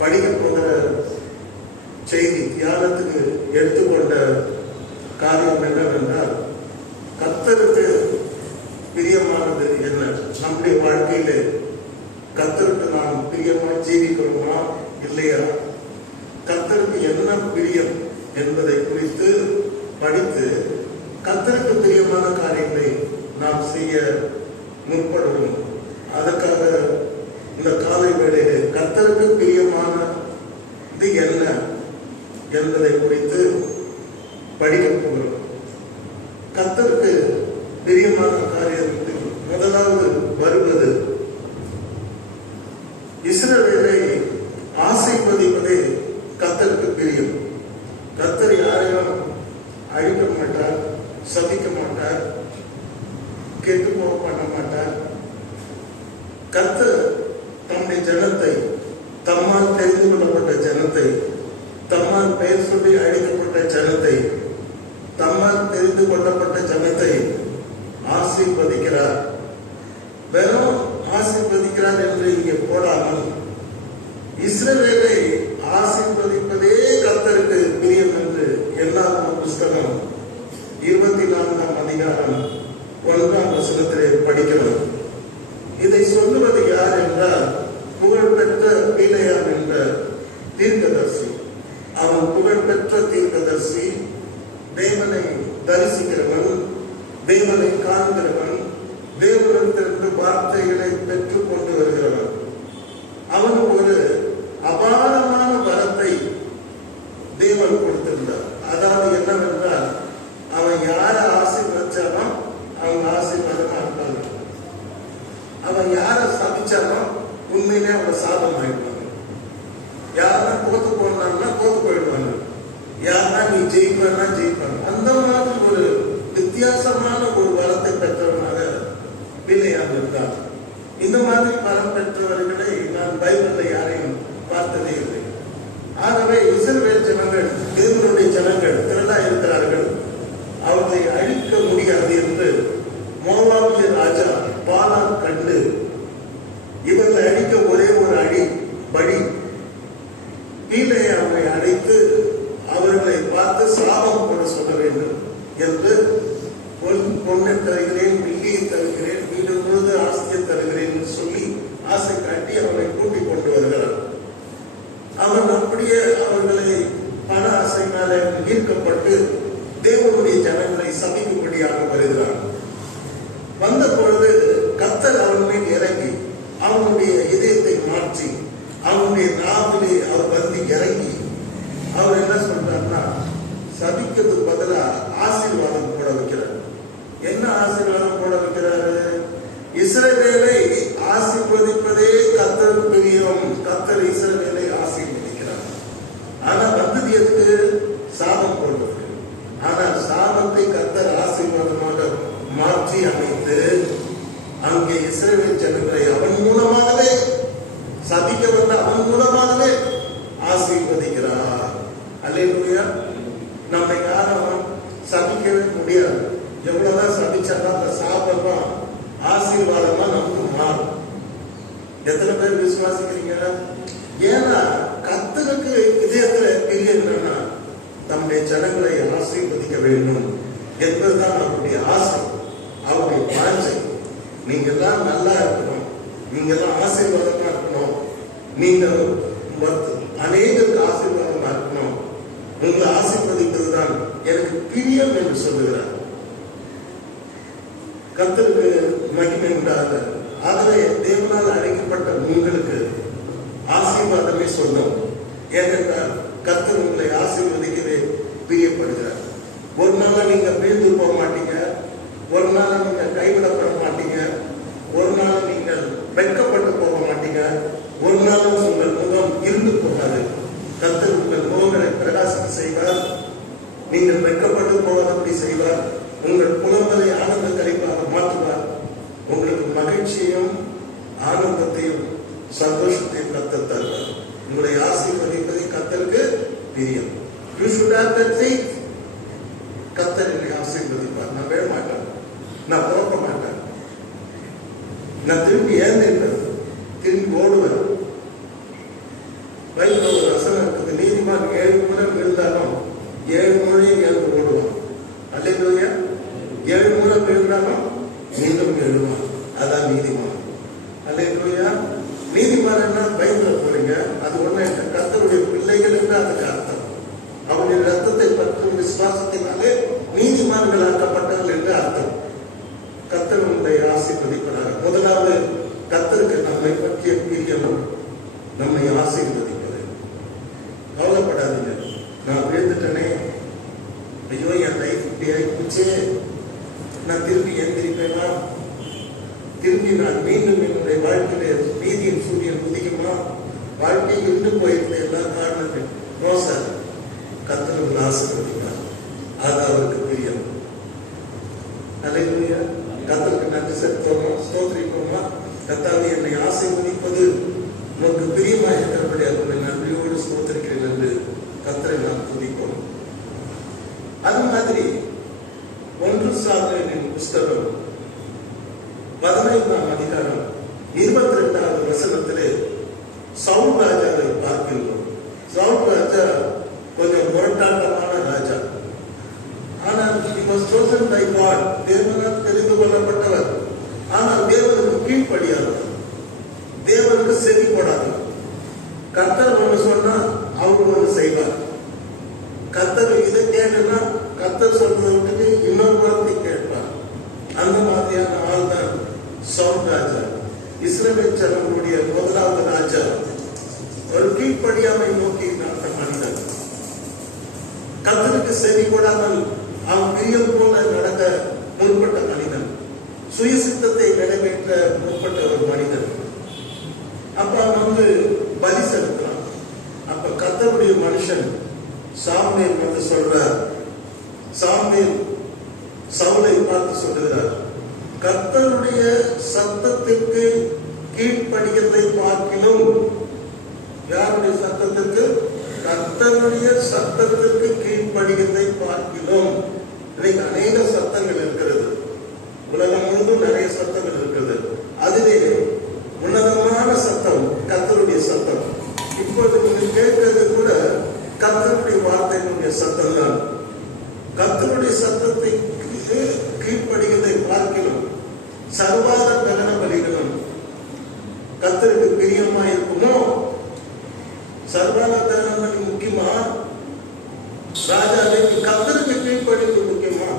படிக்க போகிற செய்தி தியானத்துக்கு எடுத்துக்கொண்ட காரியம் என்னவென்றால், கர்த்தருக்கு பிரியமானது என்ன? நம்முடைய வாழ்க்கையில கர்த்தருக்கு நாம் பிரியமா ஜீவிக்கிறோமா இல்லையா? கர்த்தருக்கு என்ன பிரியம் என்பதை குறித்து படித்து கர்த்தருக்கு பிரியமான காரியங்களை நாம் செய்ய முற்படுவோம். அதற்காக இந்த காலை வேளையிலே கர்த்தருக்கு பிரியமானது என்ன என்பதை குறித்து படிக்க போகிறோம். கர்த்தருக்கு பிரியமான காரியத்தில் முதலாவது வருவது இஸ்ரவேலை ஆசீர்வதிப்பதே கர்த்தருக்கு பிரியம். கர்த்தர் யாரையும் அழிக்க மாட்டார், சபிக்க மாட்டார், கெட்டு போக பண்ண மாட்டார். கர்த்தர் தம்முடைய ஜனத்தை, தம்மால் தெரிந்து கொள்ளப்பட்ட ஜனத்தை, தம்மால் பெயர் சொல்லி அழைக்கப்பட்ட ஜனத்தை, தம்மால் தெரிந்து கொள்ளப்பட்ட ஜனத்தை ஆசீர்வதிக்கிறார். வெறும் ஆசீர்வதிக்கிறார் என்று இங்கே போடாமல், இஸ்ரவேலை ஆசீர்வதிப்பதே கர்த்தருக்கு பிரியம் என்று என்னாகும் புஸ்தகம் 24ஆம் அதிகாரம் 1ஆம் வசனத்திலே படிக்கிறோம். இதை சொல்லுவது யார் என்றால், புகழ்பெற்ற பிலேயாம் என்ற தீர்க்கதரிசி. அவன் புகழ்பெற்ற தீர்க்கதரிசி, தேவனை தரிசிக்கிறவன், தேவனை காண்கிறவன், தேவனிடத்திலிருந்து வார்த்தைகளை பெற்றுக் கொண்டு வருகிறவன். அவன் ஒரு அபாரமான வரத்தை தேவன் கொடுத்திருந்தார். அதாவது என்னவென்றால், அவன் யாரை ஆசீர்வதிச்சாலும் அவங்க ஆசீர்வாதமா இருப்பாங்க. அவன் யாரை சபிச்சாலும் உண்மையிலே அவங்க சாபம் ஆயிடுவாங்க. யாரா தோத்து போனாங்கன்னா தோத்து போயிடுவாங்க, யாரா நீ ஜெயிப்பா ஜெயிப்பாங்க. அந்த மாதிரி ஒரு வித்தியாசமான ஒரு வரத்தை பெற்றவனாக பிலேயாம் இருந்தார். இந்த மாதிரி வரம் பெற்றவர்களை நான் பைபிள்ல யாரையும் பார்த்ததே இல்லை. ஆகவே இஸ்ரவேல் ஜனங்கள், தேவனுடைய ஜனங்கள் திரளா இருக்கிறார்கள், அவர்களை அழிக்க முடியாது என்று மோவாபிய ராஜா பாலாக் கண்டு இவர்களை அழிக்க ஒரே ஒரு வழி, பிலேயாமை அழைத்து அவர்களை பார்த்து சாபம் போட சொல்ல வேண்டும் என்று, பொண்ணை தருகிறேன், வெள்ளியை தருகிறேன், வீடு முழுது ஆசையை தருகிறேன் என்று சொல்லி ஆசை காட்டி அவனை கூட்டிக் கொண்டு வருகிறார். அவன் அப்படியே அவர்களை பண ஆசையினால ஈர்க்கப்பட்டு தேவனுடைய ஜனங்களை சபிக்கும்படியாக வருகிறான். வந்த பொழுது கர்த்தர் அவன் மேல் இறங்கி அவனுடைய இதயத்தை மாற்றி அவனுடைய நாவிலே அவர் வந்து இறங்கி அவர் என்ன சொல்றாருன்னா, சபிக்கிறது பதிலா ஆசீர்வாதம் போட வைக்கிறார். என்ன ஆசீர்வாதம் போட வைக்கிறாரு? இஸ்ரவேலை ஆசீர்வதிப்பதே கர்த்தருக்கு பிரியம். கர்த்தர் இஸ்ரவேலை ஆசீர்வதிக்கிறார். ஆனா வந்தது எதுக்கு? சாபம் போடுவது. ஆனால் சாபத்தை கர்த்தர் ஆசீர்வாதமாக மாற்றி அமைத்து அங்கே இஸ்ரவேல் ஜனங்களை அவன் மூலமாகவே, சபிக்க வந்த அவன் மூலமாகவே ஆசீர்வதிக்கிறார். அல்லேலூயா. நம்மை யாரும் சபிக்கவே முடியாது. எவ்வளவுதான் சபிச்சாலும் அந்த சாபமா ஆசீர்வாதமா நமக்கு மாறும். எத்தனை பேர் விசுவாசிக்கிறீங்க? ஏன்னா கர்த்தருக்கு இதயத்துல பிரியம் என்னன்னா, நம்முடைய ஜனங்களை ஆசீர்வதிக்க வேண்டும் என்பதுதான் அவருடைய ஆசை, அவருடைய வாஞ்சை. நீங்க எல்லாம் நல்லா இருக்கணும், நீங்க எல்லாம் ஆசீர்வாதமா இருக்கணும், நீங்க அநேகருக்கு ஆசீர்வாதமா இருக்கணும், உங்களை ஆசீர்வதிப்பது தான் எனக்கு பிரியம் என்று சொல்லுகிறார். கர்த்தருக்கு மகிமை உண்டாக. ஆகவே தேவனால் அழைக்கப்பட்ட உங்களுக்கு ஆசீர்வாதமே சொன்னோம். ஏனென்றால் கர்த்தர் உங்களை ஆசீர்வதிக்கவே பிரியப்படுகிறார். ஒரு நாள் நீங்க வீழ்ந்து போக மாட்டீங்க, ஒரு நாள் நீங்க கைவிடப்பட மாட்டீங்க, ஒரு நாள் நீங்கள் வெட்கப்பட்டு போக மாட்டீங்க, ஒரு நாளும் உங்கள் முகம் இருந்து போகாது. கர்த்தர் உங்கள் முகங்களை பிரகாசிக்க செய்வார். நீங்கள் வெட்கப்பட்டு போவதற்கு செய்வார். உங்கள் புலம்பலை ஆனந்த கழிப்பாக மாற்றுவார். உங்களுக்கு மகிழ்ச்சியும் ஆனந்தத்தையும் சந்தோஷத்தையும் கர்த்தர் தருவார். உங்களை ஆசீர்வதிப்பதை கர்த்தருக்கு பிரியம். You should have that faith. கர்த்தர் என்னை ஆசீர்வதிப்பார். நான் விழ மாட்டேன், நான் போக மாட்டேன், நான் திரும்பி ஏந்திருப்பேன், திரும்பி ஓடுவேன். பைபிள்ல ஒரு வசனம் இருக்குது, நீதிமான் 7 முறை விழுந்தாலும் 7 முறையும் எழுந்து ஓடுவான். அல்லேலூயா. 7 முறை விழுந்தாலும் மீண்டும் எழுவான். அதான் நீதிமான். அல்லேலூயா. நீதிமான் என்ன பைபிள்ல போறீங்க, அது ஒண்ணு கர்த்தருடைய பிள்ளைகள் என்று அதுக்கு அர்த்தம். அவருடைய ரத்தத்தை பற்றும் விசுவாசத்தினாலே நீதிமான்களாக்கப்பட்டார்கள் என்று அர்த்தம். கர்த்தர் உங்களை ஆசீர்வதிப்பார். முதலாவது, கர்த்தருக்கு நம்மை பற்றிய பிரியமும் நம்மை ஆசீர்வதிப்பது. கவலைப்படாதீங்க, நான் விழுந்துட்டேனே, ஐயோ என் லைஃப் இப்படி ஆயிடுச்சே, நான் திரும்பி எந்திரிப்பேனா, திரும்பி நான் மீண்டும் என்னுடைய வாழ்க்கையில நீதியின் சூரியன் உதிக்குமா, வாழ்க்கை இருந்து போயிருந்த எல்லா காரணத்தையும் ரோசார் கர்த்தர் ஆசீர்வதிப்பார். அது அவருக்கு பிரியம். அல்லேலூயா. கர்த்தருக்கு நன்றி செலுத்துவோமா, ஸ்தோத்திரிப்போமா. கர்த்தாவே, என்னை ஆசீர்வதிப்பது உனக்கு பிரியமா இருக்கிறபடி அவருடைய நன்றியோடு ஸ்தோத்திரிக்கிறேன் என்று கர்த்தரை நாம் துதிப்போம். அது மாதிரி 1 சாமுவேலின் புஸ்தகம் 15ஆம் அதிகாரம் 22வது வசனத்திலே சவுல் ராஜாவை பார்க்கின்றோம். சவுல் ராஜா கொஞ்சம் முரட்டாட்டமான ராஜா. ஆனால் he was chosen by God, தேவனால் தெரிந்து கொள்ளப்பட்டவர். ஆனால் தேவனுக்கு கீழ்ப்படியாதவர், தேவனுக்கு செவி போடாதவர். கர்த்தர் ஒன்று சொன்னா அவர் ஒன்று செய்வார். கர்த்தர் இதை கேட்கனா கர்த்தர் சொல்றதுக்கு இன்னொரு வார்த்தை கேட்பார். அந்த மாதிரியான ஆள் தான் சவுல் ராஜா. இஸ்ரவேல் ஜனங்களுடைய முதலாவது ராஜா. ஒரு கீழ்ப்படியாமை நோக்கி நடந்த மனிதன். கர்த்தருக்கு செவி கொடாமல் அவன் பிரியம் போல நடக்க முற்பட்ட மனிதன். சுயசித்தத்தை நிறைவேற்ற முற்பட்ட ஒரு மனிதன். அப்ப அவன் பலி செலுத்துறான். அப்ப கர்த்தருடைய மனுஷன் சாமுவேல் வந்து சொல்றார், சாமுவேல் சவுலை பார்த்து சொல்லுகிறார், கர்த்தருடைய சத்தத்திற்கு கீழ்ப்படியத்தை பார்க்கிலும், யாருடைய சத்தத்திற்கு? கர்த்தருடைய சத்தத்திற்கு கீழ்ப்படியத்தை பார்க்கிலும். இன்னைக்கு அநேக சத்தங்கள் இருக்கிறது, உலகம் முழுவதும் நிறைய சத்தங்கள் இருக்கிறது. அதிலே உன்னதமான சத்தம் கர்த்தருடைய சத்தம். இப்போது நீங்க கேட்கிறது கூட கர்த்தருடைய வார்த்தையினுடைய சத்தம் தான். கர்த்தருடைய சத்தத்தை கீழ்ப்படியதை பார்க்கிலும் சர்வாத தகன பலிகளும் கர்த்தருக்கு பிரியமா இருக்குமோ? சர்வாத தகன பலி முக்கியமா? ராஜாவை கர்த்தருக்கு கீழ்ப்படிவது முக்கியமா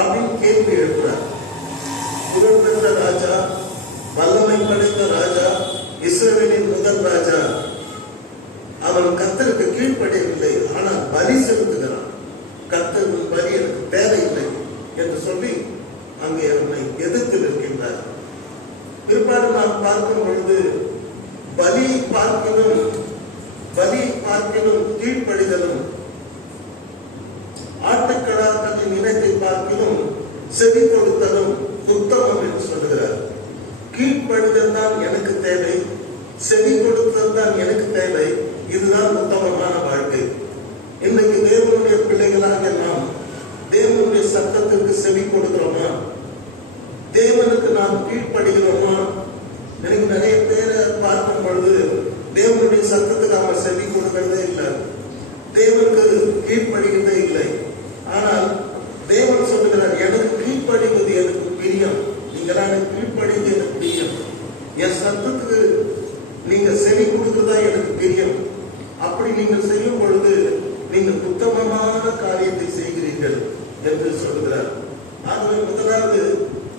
அப்படின்னு கேள்வி எழுப்புறார். புகழ்பெற்ற ராஜா, வல்லமை படைத்த ராஜா, இஸ்ரவேலின் முதல் ராஜா, அவன் கர்த்தருக்கு கீழ்ப்படியவில்லை, ஆனால் பலி செலுத்துகிறான். கர்த்தரின் பலி எனக்கு தேவையில்லை என்று சொல்லி அங்கே அவனை எதிர்த்து நிற்கின்றார். பிற்பாடு நாம் பார்க்கும் பொழுது பலி பார்க்கிலும் கீழ்ப்படிதலும், ஆட்டுக்கடாக்களின் இனத்தை பார்க்கிலும் செவி கொடுத்தலும் உத்தமம் என்று சொல்லுகிறார். கீழ்ப்படிதல் தான் எனக்கு தேவை, செவி கொடுத்தல் தான் எனக்கு தேவை. இதுதான் உத்தமமான வாழ்க்கை. இன்னைக்கு தேவனுடைய பிள்ளைகளாக நாம் தேவனுடைய சத்தத்திற்கு செவி கொடுக்கிறோமா? தேவனுக்கு நாம் கீழ்ப்படுகிறோமா? எனக்கு நிறைய பேரை பார்க்கும் பொழுது தேவனுடைய சத்தத்துக்கு அவன் செவி கொடுக்கிறதே இல்லை, தேவனுக்கு கீழ்ப்படுகிறதே இல்லை. ஆனால் தேவன் சொல்லுகிறார், எனக்கு கீழ்ப்படிவது எனக்கு பிரியம், நீங்களான கீழ்ப்படிவது எனக்கு பிரியம், என் சத்தத்துக்கு நீங்க செவி கொடுக்கிறதா எனக்கு பிரியம். அப்படி நீங்கள் செய்யும் பொழுது நீங்கள் உத்தமமான காரியத்தை செய்கிறீர்கள் என்று சொல்கிறார். ஆகவே முதலாவது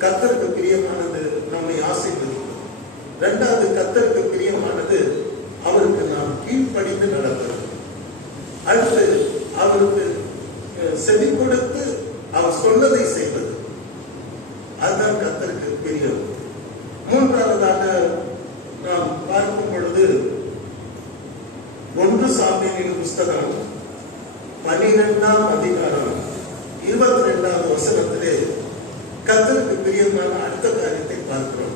கர்த்தருக்கு பிரியமானது நம்மை ஆசீர்வதிக்கும். இரண்டாவது கர்த்தருக்கு பிரியமானது அவருக்கு நாம் கீழ்ப்படிந்து நடப்பது. அடுத்து அவருக்கு செவி கொடுத்து அவர் சொன்னதை செய்வது. அதுதான் கர்த்தருக்கு பிரியம். மூன்றாவதாக நாம் பார்க்கும் பொழுது 1 சாமுவேலின் புஸ்தகம் 12ஆம் அதிகாரம் 22வது வசனத்திலே கர்த்தருக்கு பிரியமான அடுத்த காரியத்தை பார்க்கிறோம்.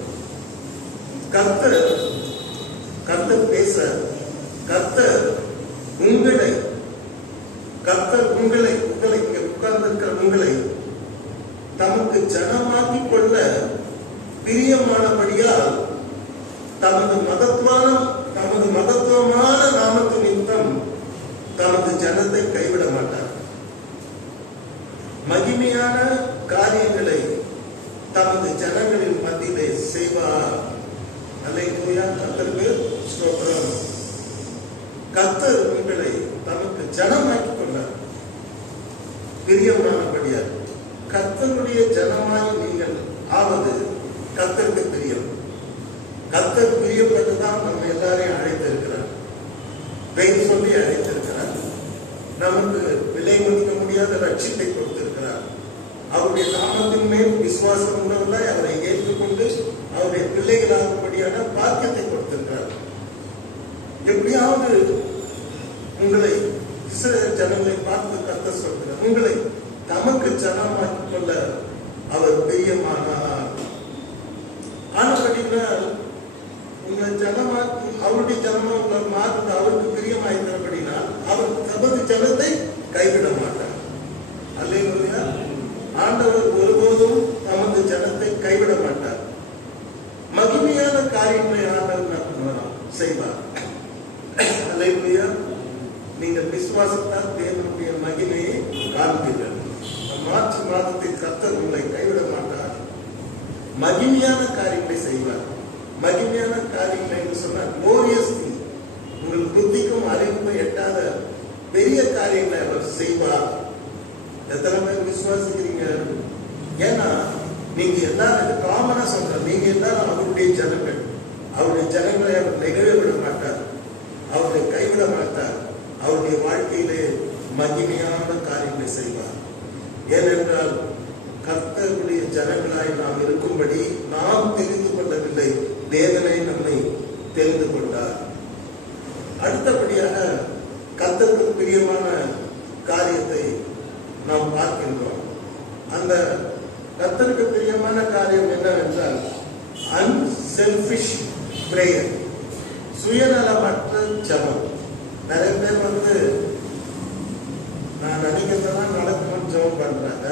கர்த்தர் பேச, கர்த்தர் உங்களை இங்கே உட்கார்ந்திருக்கிற உங்களை தமக்கு ஜனமாக்கிக் கொள்ள பிரியமானபடியால் தமது தமது மகத்துவமான நாமத்து நிமித்தம் தமது ஜனத்தை கைவிட மாட்டார். மகிமையான காரியங்களை தமது ஜனங்களின் மத்தியிலே செய்வார். அல்லேலூயா. கர்த்தருக்கு ஸ்தோத்திரம். கர்த்தர் உங்களை தமக்கு ஜனமாக்கிக் கொண்டார். பிரியமானபடியார் கர்த்தருடைய ஜனமாய் நீங்கள் ஆவது கர்த்தருக்கு பிரியம். கர்த்தர் பிரியப்பட்டுதான் நம்ம எல்லாரையும் அழைத்திருக்கிறார். பெயர் சொல்லி அழைத்திருக்கிறார். நமக்கு விலை மதிக்க முடியாத ரட்சிப்பை கொடுத்திருக்கிறார். அவருடைய நாமத்தின் மேல் விசுவாசம் உள்ளவர்களாய் அவரை ஏற்றுக்கொண்டு அவருடைய பிள்ளைகளாகும்படியான பாக்கியத்தை கொடுத்திருக்கிறார். எப்படியாவது உங்களை இஸ்ரவேல் ஜனங்களை பார்த்து கர்த்தர் சொல்கிறார், உங்களை தமக்கு ஜனமாக்கிக் கொள்ள அவர் பிரியமானார். ஆனபடினால் உங்களை ஜனமாக்கி அவருடைய ஜனமா உங்களை மாற்று அவருக்கு பிரியமாயிருக்கிறபடினால் அவர் தமது ஜனத்தை கைவிட மாட்டார். அல்லேலூயா. ஆண்டவர் ஒருபோதும் தமது ஜனத்தை கைவிட மாட்டார். மகிமையான காரியங்களை ஆண்டவர் செய்வார். அல்லேலூயா. நீங்கள் விசுவாசத்தால் தேவனுடைய மகிமையை காண்பீர்கள். மார்ச் மாதத்தில் கர்த்தர் உங்களை கைவிட மாட்டார். மகிமையான காரியங்களை செய்வார். மகிமையான காரியங்களை என்று சொன்னால் குளோரியஸ் திங், உங்கள் புத்திக்கும் அறிவுக்கும் எட்டாத பெரிய காரியங்களை அவர் செய்வார். எத்தனை பேர் விசுவாசிக்கிறீங்க? ஏன்னா நீங்க எல்லாரும் காமனா சொல்ற, நீங்க எல்லாரும் அவருடைய ஜனங்கள். அவருடைய ஜனங்களை அவர் நெகிழ விட மாட்டார். அவரை கைவிட மாட்டார். அவருடைய வாழ்க்கையிலே மகிமையான காரியங்களை செய்வார். ஏனென்றால் கர்த்தருடைய ஜனங்களாய் நாம் இருக்கும்படி நாம் தெரிந்து கொள்ளவில்லை, தேவனை நம்மை தெரிந்து கொண்டார். அடுத்தபடியாக கர்த்தருக்கு பிரியமான காரியத்தை நாம் பார்க்கின்றோம். அந்த கர்த்தருக்கு பிரியமான காரியம் என்னவென்றால் அன்செல்ஃபிஷ் பிரேயர், சுயநலமற்ற ஜெபம். நிறைய பேர் நான் நினைக்கிறதெல்லாம் நடக்கணும்னு ஜெபம் பண்றாங்க.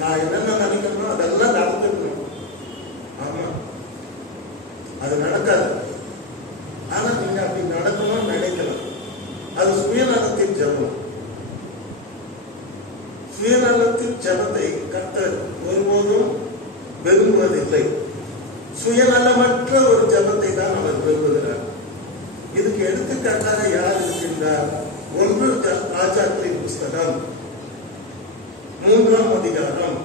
நான் என்னென்ன நினைக்கிறனோ அதெல்லாம் நடந்துக்கணும். ஆமா, அது நடக்காது. ஆனா நீங்க அப்படி நடக்கணும்னு நினைக்கலாம். அது சுயநலத்தின் ஜெபம். சுயநலத்தின் ஜெபத்தை கர்த்தர் ஒருபோதும் விரும்புவதில்லை. சுயநலமற்ற ஒரு ஜெபத்தை தான் அவர் விரும்புகிறார். இதுக்கு எடுத்துக்காட்டாக யார் இருக்கின்றார்? 1 ராஜாக்களின் புஸ்தகம் 3ஆம் அதிகாரம்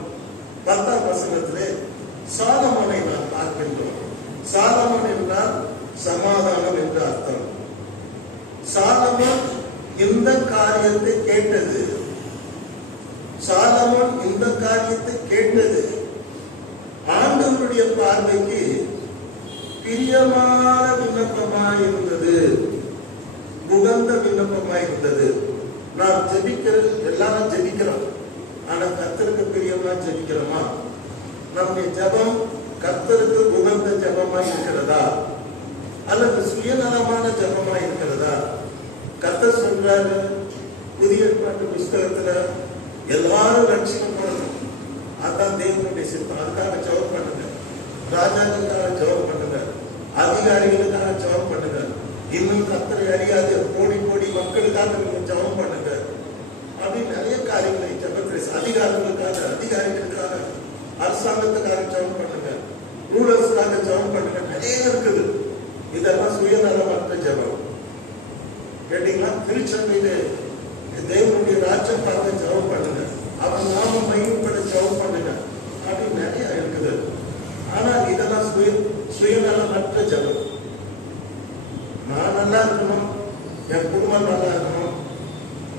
10ஆம் வசனத்திலே சாலமோனை நாம் பார்க்கின்றோம். சாலமோன் என்றால் சமாதானம் என்று அர்த்தம். சாலமோன் இந்த காரியத்தை கேட்டது, சாலமோன் இந்த காரியத்தை கேட்டது ஆண்டவருடைய பார்வைக்கு பிரியமான விண்ணப்பமாய் இருந்தது, உகந்த விண்ணப்பமாய் இருந்தது. நாம் ஜெபிக்கிறது, எல்லாரும் ஜெபிக்கிறோம். ஆனா கர்த்தருக்கு பிரியமா ஜெபிக்கிறோமா? நம்முடைய ஜெபம் கர்த்தருக்கு உகந்த ஜெபமாய் இருக்கிறதா அல்லது சுயநலமான ஜெபமாய் இருக்கிறதா? கர்த்தர் சொல்றாரு புதிய ஏற்பாட்டு புஸ்தகத்துல எல்லாரும் ரட்சிக்கப்படணும், அதான் தேவனுடைய சித்தம். அதுக்காக ஜெபம் பண்ணுங்க. ராஜாக்களுக்காக ஜெபம் பண்ணுங்க, அதிகாரிகளுக்காக ஜெபம் பண்ணுங்க. இன்னும் கர்த்தரை அறியாத கோடி கோடி மக்களுக்காக நீங்க ஜெபம் பண்ணுங்க. அப்படி நிறைய காரியங்களை ஜெபத்தில் அதிகாரிகளுக்காக அரசாங்கத்துக்காக ஜெபம் பண்ணுங்க, ரூலர்ஸ்க்காக ஜெபம் பண்ணுங்க. நிறைய இருக்குது. இதெல்லாம் சுயநலமற்ற ஜெபம். கேட்டீங்களா? திருச்சபையிலே தேவனுடைய ராஜ்யக்காக ஜெபம் பண்ணுங்க, அவன் நாம மையப்பட ஜெபம் பண்ணுங்க. அப்படி நிறைய இருக்குது. ஆனால் இதெல்லாம் சுயநலமற்ற ஜெபம். நான் நல்லா இருக்கணும், என் குடும்பம் நல்லா இருக்கணும்,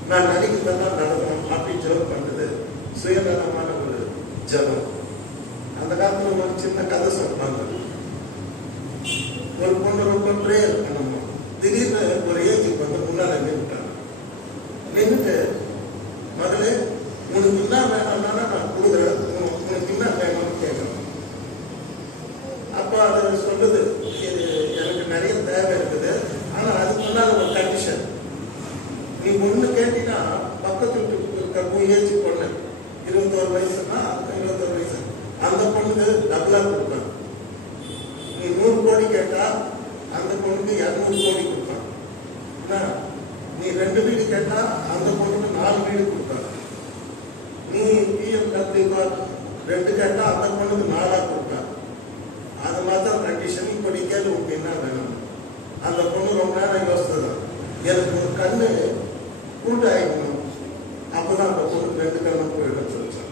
நான் நினைக்கிறதெல்லாம் நடக்கணும் அப்படின்னு ஜெபம் பண்றது சுயநலமான ஒரு ஜெபம். அந்த காலத்துல ஒரு சின்ன கதை சொல்றாங்க. ஒரு பொண்ணு ரொம்ப பிரேயர் பண்ணணும். திடீர்னு ஒரு ஏஜுக்கு வந்து முன்னால நின்றுட்டாங்க. நின்றுட்டு மகளே உனக்கு என்ன வேணும்னா நான் கொடுக்குறேன், உனக்கு என்ன வேணும்னு கேட்கணும். அப்ப அதை சொல்லுது, இது எனக்கு நிறைய தேவை இருக்குது, ஆனா அதுக்கு முன்னால ஒரு கண்டிஷன். நீ ஒண்ணு கேட்டீங்கன்னா பக்கத்து இருக்க ஏஜ் பொண்ணு 21 வயசுன்னா 21 வயசு அந்த பொண்ணுக்கு டபுளா கொடுப்பேன். நீ 100 கோடி கேட்டா அந்த பொண்ணுக்கு 200 கோடி கொடுப்பான். நீ 2 வீடு கேட்டா அந்த பொண்ணுக்கு 4 வீடு கொடுப்பாங்க. நீ BMW கார் 2 கேட்டா அந்த பொண்ணுக்கு 4 கொடுப்பாங்க. அது மாதிரி கண்டிஷன். இப்ப நீ கேள்வி உனக்கு என்ன வேணும்? அந்த பொண்ணு ரொம்ப நேரம் யோசிச்சுதான், எனக்கு ஒரு கண்ணு கூட்டாயிக்கணும், அப்பதான் அந்த பொண்ணு 2 கண்ணு போயிடும் சொல்லிச்சான்.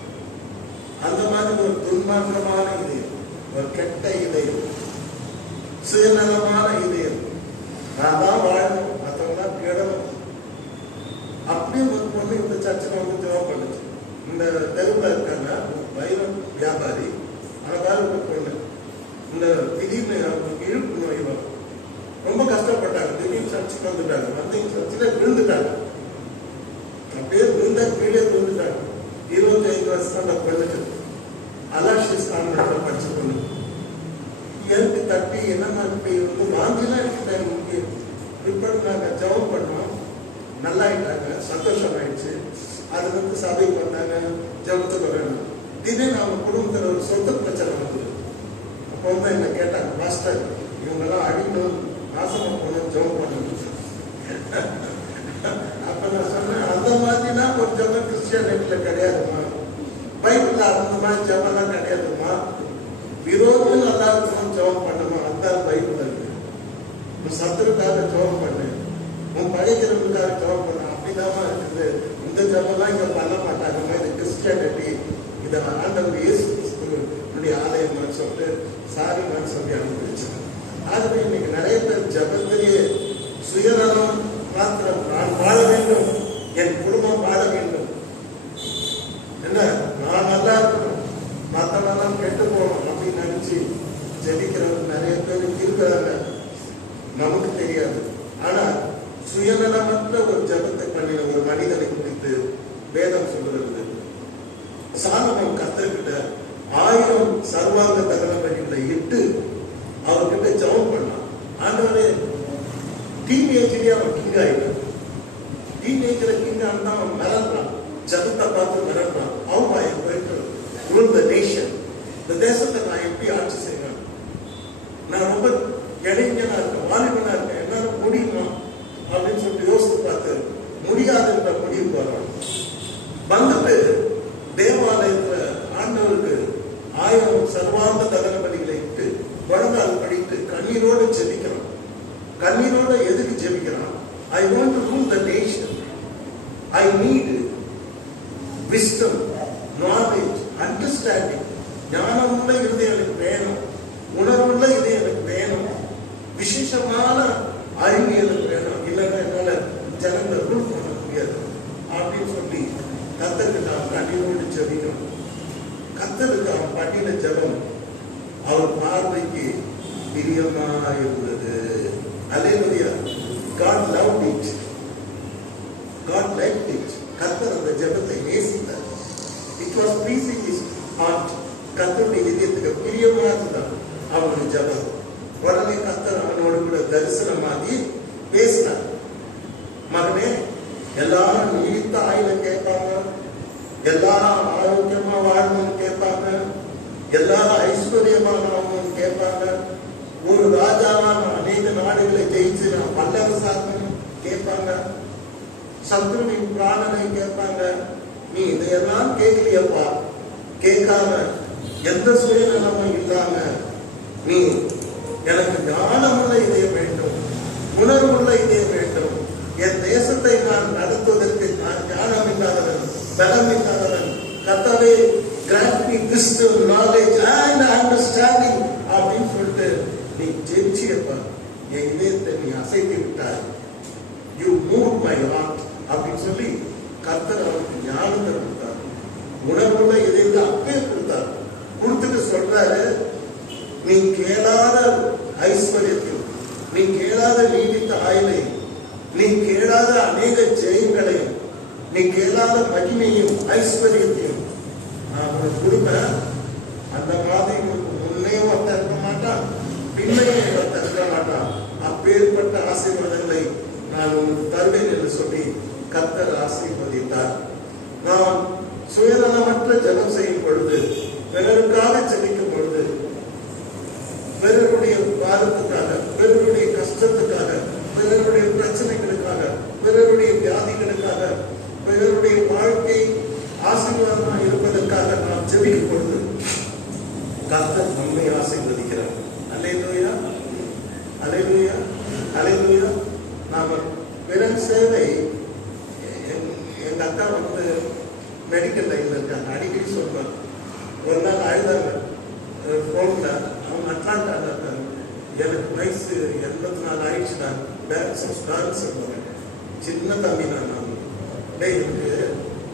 அந்த மாதிரி ஒரு துன்மாற்றமான இதயம், ஒரு கெட்ட இதயம், சுயநலமான இதயம். நான் தான் வாழணும், மற்றவங்க தான் கேடணும். அப்படியே ஒரு பொண்ணு இந்த சர்ச்சில் வந்து ஜெபம் பண்ணுச்சு. இந்த தெருவில் இருக்காங்க வைரம் வியாபாரி, அழகாக ஒரு பொண்ணு. இந்த திடீர்னு அவங்களுக்கு இழுப்பு நோய் வரும், ரொம்ப கஷ்டப்பட்டாங்க. திடீர்னு சர்ச்சுக்கு வந்துட்டாங்க, வந்து சர்ச்சில் விழுந்துட்டாங்க. அப்படியே விழுந்தா கீழே விழுந்துட்டாங்க. 25 வருஷம் அந்த பொண்ணுக்கு அலாஷிஸ் கான்வென்ட்ல படிச்ச பொண்ணு. எனக்கு தட்டி என்னன்னா இப்படி வந்து வாங்கிலாம் எடுத்துட்டாங்க. முக்கியம் இப்படி நாங்கள் ஜெபம் பண்ணோம், நல்லா ஆயிட்டாங்க, சந்தோஷம் ஆயிடுச்சு. அது வந்து சபைக்கு வந்தாங்க, ஜெபத்துக்கு வரணும். திடீர்னு அவங்க குடும்பத்தில் ஒரு சொத்து பிரச்சனை வந்தது. அப்போ வந்து என்ன கேட்டாங்க, மாஸ்டர் இவங்கெல்லாம் அடிக்கணும், நாசமா போகணும், ஜெபம் பண்ணணும். அப்ப நான் சொன்னேன், அந்த மாதிரினா ஒரு ஜெபம் கிறிஸ்டியானிட்டியில கிடையாதுமா, பைபிள்ல அந்த மாதிரி ஜெபம்லாம் கிடையாதுமா. விரோதம் நல்லா இருக்கணும், ஜெபம் பண்ணணும், அதுதான் பைபிள் இருக்கு. உன் சத்துருக்காக ஜெபம் பண்ணு, உன் பகைக்கிறவனுக்காக ஜெபம் பண்ணு, அப்படிதான் இருக்குது. இந்த ஜெபம்லாம் இங்க பண்ண மாட்டாங்க, இது கிறிஸ்டியானிட்டி, இதை ஆண்டவர் இயேசு கிறிஸ்துவனுடைய ஆலயம்னு சொல்லிட்டு சாரிமான்னு சொல்லி அனுப்பிடுச்சு. ஆகவே இன்னைக்கு நிறைய பேர் ஜெபத்திலேயே சுயநலம் மாத்திரம், நான் வாழ வேண்டும், என் குடும்பம் வாழ வேண்டும், என்ன நான் நல்லா இருக்கணும், மற்றவெல்லாம் கெட்டு போகணும் அப்படின்னு நினைச்சு ஜெபிக்கிறவங்க நிறைய பேர் இருக்கிறாங்க, நமக்கு தெரியாது. ஆனா சுயநலமற்ற ஒரு ஜெபத்தை பண்ணின ஒரு மனிதனை குறித்து வேதம் சொல்லுகிறது. சாலமோன் கர்த்தர்கிட்ட 1000 சர்வாங்க தகன பலிகளை இட்டு அவர்கிட்ட ஜெபம் பண்ணான். ஆண்டவரே, டீனேஜ்லயே அவன் கிங் ஆயிட்டான். டீனேஜ்ல கிங் ஆனா அவன் மிரண்டான், ஜபத்தை பார்த்து மிரண்டான். அவன் போயிட்டு ரூல் த நேஷன், இந்த தேசத்தை நான் எப்படி ஆட்சி செய்வேன், நான் ரொம்ப இளைஞனா இருக்கேன், வாலிபனா இருக்கேன், என்னால முடியுமா அப்படின்னு சொல்லிட்டு யோசித்து பார்த்து முடியாதுன்ற முடிவு வரும். வந்துட்டு தேவாலயத்துல ஆண்டவருக்கு 1000 சர்வாந்த தகன பலிகளை இட்டு வழங்கால் படித்து கண்ணீரோடு ஜெபிக்கிறான். கண்ணீரோட எதுக்கு ஜெபிக்கிறான்? I want to rule the nation. I need wisdom, knowledge, understanding. ஞானமுள்ள இதயம் எனக்கு வேணும், உணர்வுள்ள இதயம் எனக்கு வேணும், விசேஷமான அறிவு எனக்கு வேணும், இல்லைன்னா என்னால ஜனங்களை ரூல் பண்ண முடியாது அப்படின்னு சொல்லி கர்த்தருக்கு அவன் கண்ணீரோடு ஜெபிக்கணும். கர்த்தருக்கு அவன் பண்ணின ஜெபம் அவர் பார்வைக்கு பிரியமா இருந்தது. அல்லேலூயா. God loved it. God liked it. கர்த்தர் அந்த ஜெபத்தை நேசித்தார். It was pleasing his heart. கர்த்தருடைய இதயத்துக்கு பிரியமா இருந்தார் அவனுடைய ஜெபம். உடனே கர்த்தர் அவனோடு கூட தரிசனமாகி பேசினார். மகனே, எல்லாரும் நீடித்த ஆயுள கேட்பாங்க, எல்லாரும் ஆரோக்கியமா வாழணும்னு கேட்பாங்க, எல்லாரும் ஐஸ்வர்யமானவங்க கேட்பாங்க, ஒரு ராஜாவான அநேக நாடுகளை ஜெயிச்சு நான் பல்லவசாசனம் கேட்பாங்க, சத்ருவின் பிராணனை கேட்பாங்க. நீ இதையெல்லாம் கேட்கலையப்பா. கேட்காம எந்த சுயநலமும் இல்லாம நீ எனக்கு ஞானமுள்ள இதயம் வேண்டும், உணர்வுள்ள இதயம் வேண்டும், என் தேசத்தை நான் நடத்துவதற்கு நான் ஞானம் இல்லாதவன், பலம் இல்லாதவன், கர்த்தாவே grant me wisdom, knowledge and understanding அப்படின்னு சொல்லிட்டு நீ ஜெயிச்சியப்பா, என் இதயத்தை நீ அசைத்து விட்டாய், you moved my heart அப்படின்னு சொல்லி கர்த்தர் அவருக்கு ஞானத்தை கொடுத்தார், உணர்வுள்ள இதயத்தை அப்பே கொடுத்தார். கொடுத்துட்டு சொல்றாரு, நீ கேளாத ஐஸ்வர்யத்தையும், நீ கேளாத நீடித்த ஆயுளையும், நீ கேளாத அநேக ஜெயங்களையும், நீ கேளாத மகிமையும் ஐஸ்வர்யத்தையும் நான் உனக்கு கொடுப்பேன். அந்த மாதிரி உனக்கு முன்னையும் ஒருத்தர் இருக்க மாட்டான், பின்னையும் ஒருத்தர் இருக்க மாட்டான். அப்பேற்பட்ட ஆசீர்வாதங்களை நான் உனக்கு தருவேன் என்று சொல்லி கர்த்தர் ஆசீர்வதித்தார். நாம் சுயநலமற்ற ஜெபம் செய்யும் பொழுது, பிறருக்காக ஜெபிக்கும் பொழுது, பிறருடைய சேவை எங்க அக்கா வந்து மெடிக்கல் லைன்ல இருக்காங்க. அடிக்கடி சொல்லுவாங்க. ஒரு நாள் அழுதாங்க போன்ல. அவங்க அட்லாண்டால இருக்காங்க. எனக்கு வயசு 84 ஆயிடுச்சுனா பேலன்ஸ் சொல்லுவாங்க. சின்ன தம்பி நான் எனக்கு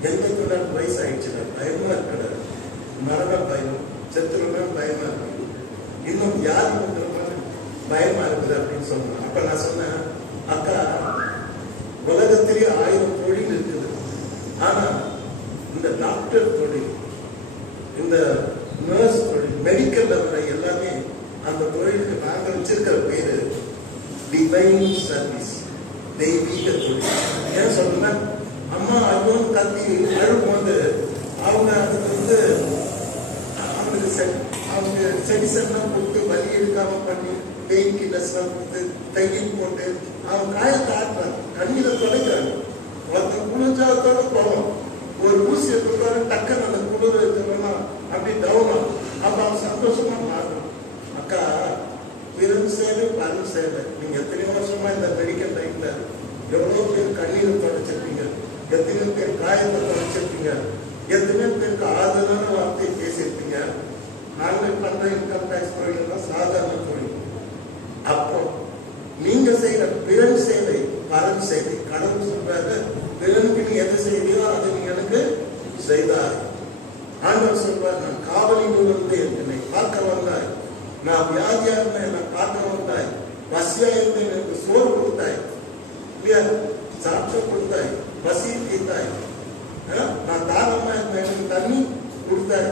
84 வயசு ஆயிடுச்சுனா பயமா இருக்கட, மரண பயம், செத்துருன்னா பயமா இருக்கு, இன்னும் யாரு பயமா இருக்குது அப்படின்னு சொன்னாங்க. அப்ப நான் சொன்னேன், அக்கா உலகத்திலேயே 1000 தொழில் இருக்குது. ஆனா இந்த டாக்டர் தொழில், இந்த நர்ஸ் தொழில், மெடிக்கல் வர எல்லாமே அந்த தொழிலுக்கு நாங்க வச்சிருக்கிற பேரு டிவைன் சர்வீஸ், தெய்வீக தொழில். ஏன் சொல்லுங்க, அம்மா அதுவும் கத்தி அழும்போது அவங்க அதுக்கு வந்து அவங்க செடிசெல்லாம் கொடுத்து வலி எடுக்காம பண்ணி பெயின் கில்லர்ஸ்லாம் கொடுத்து தையல் போட்டு அவங்க காயத்தை ஆட்டுறாங்க, கண்ணீரை தொலைக்கிறாங்க. ஒருத்தர் குளிர்ச்சாலத்தோட போவோம், ஒரு ஊசியை கொடுத்தாரு டக்குன்னு அந்த குளிர் இருக்கிறோம்னா அப்படி டவுன் ஆகும். அப்ப அவங்க சந்தோஷமா மாறும். அக்கா பிறகு சேவை பலன் சேவை. நீங்க எத்தனை வருஷமா இந்த மெடிக்கல் லைன்ல எவ்வளவு பேர் கண்ணீரை தொலைச்சிருப்பீங்க, எத்தனை பேர் காயத்தை தொலைச்சிருப்பீங்க, எத்தனை பேருக்கு ஆதரவான வார்த்தையை பேசியிருப்பீங்க. நாங்கள் பண்ற இன்கம் டாக்ஸ் தொழில் சாதாரண தொழில். அப்போ நீங்க செய்யற பிறன் சேவை பலன் சேவை. கடவுள் சொல்றாரு, பிறனுக்கு நீ எது செய்தியோ அதை நீ எனக்கு செய்தார். ஆண்டவர் சொல்வார், நான் காவலில் வந்து என்னை பார்க்க வந்தாய், நான் வியாதியா இருந்தேன் என்னை பார்க்க வந்தாய், பசியா இருந்தேன் எனக்கு சோறு கொடுத்தாய், இல்லையா சாப்பிட்டு கொடுத்தாய், பசி தீர்த்தாய், நான் தாகமா இருந்தேன் எனக்கு தண்ணி கொடுத்தாய்.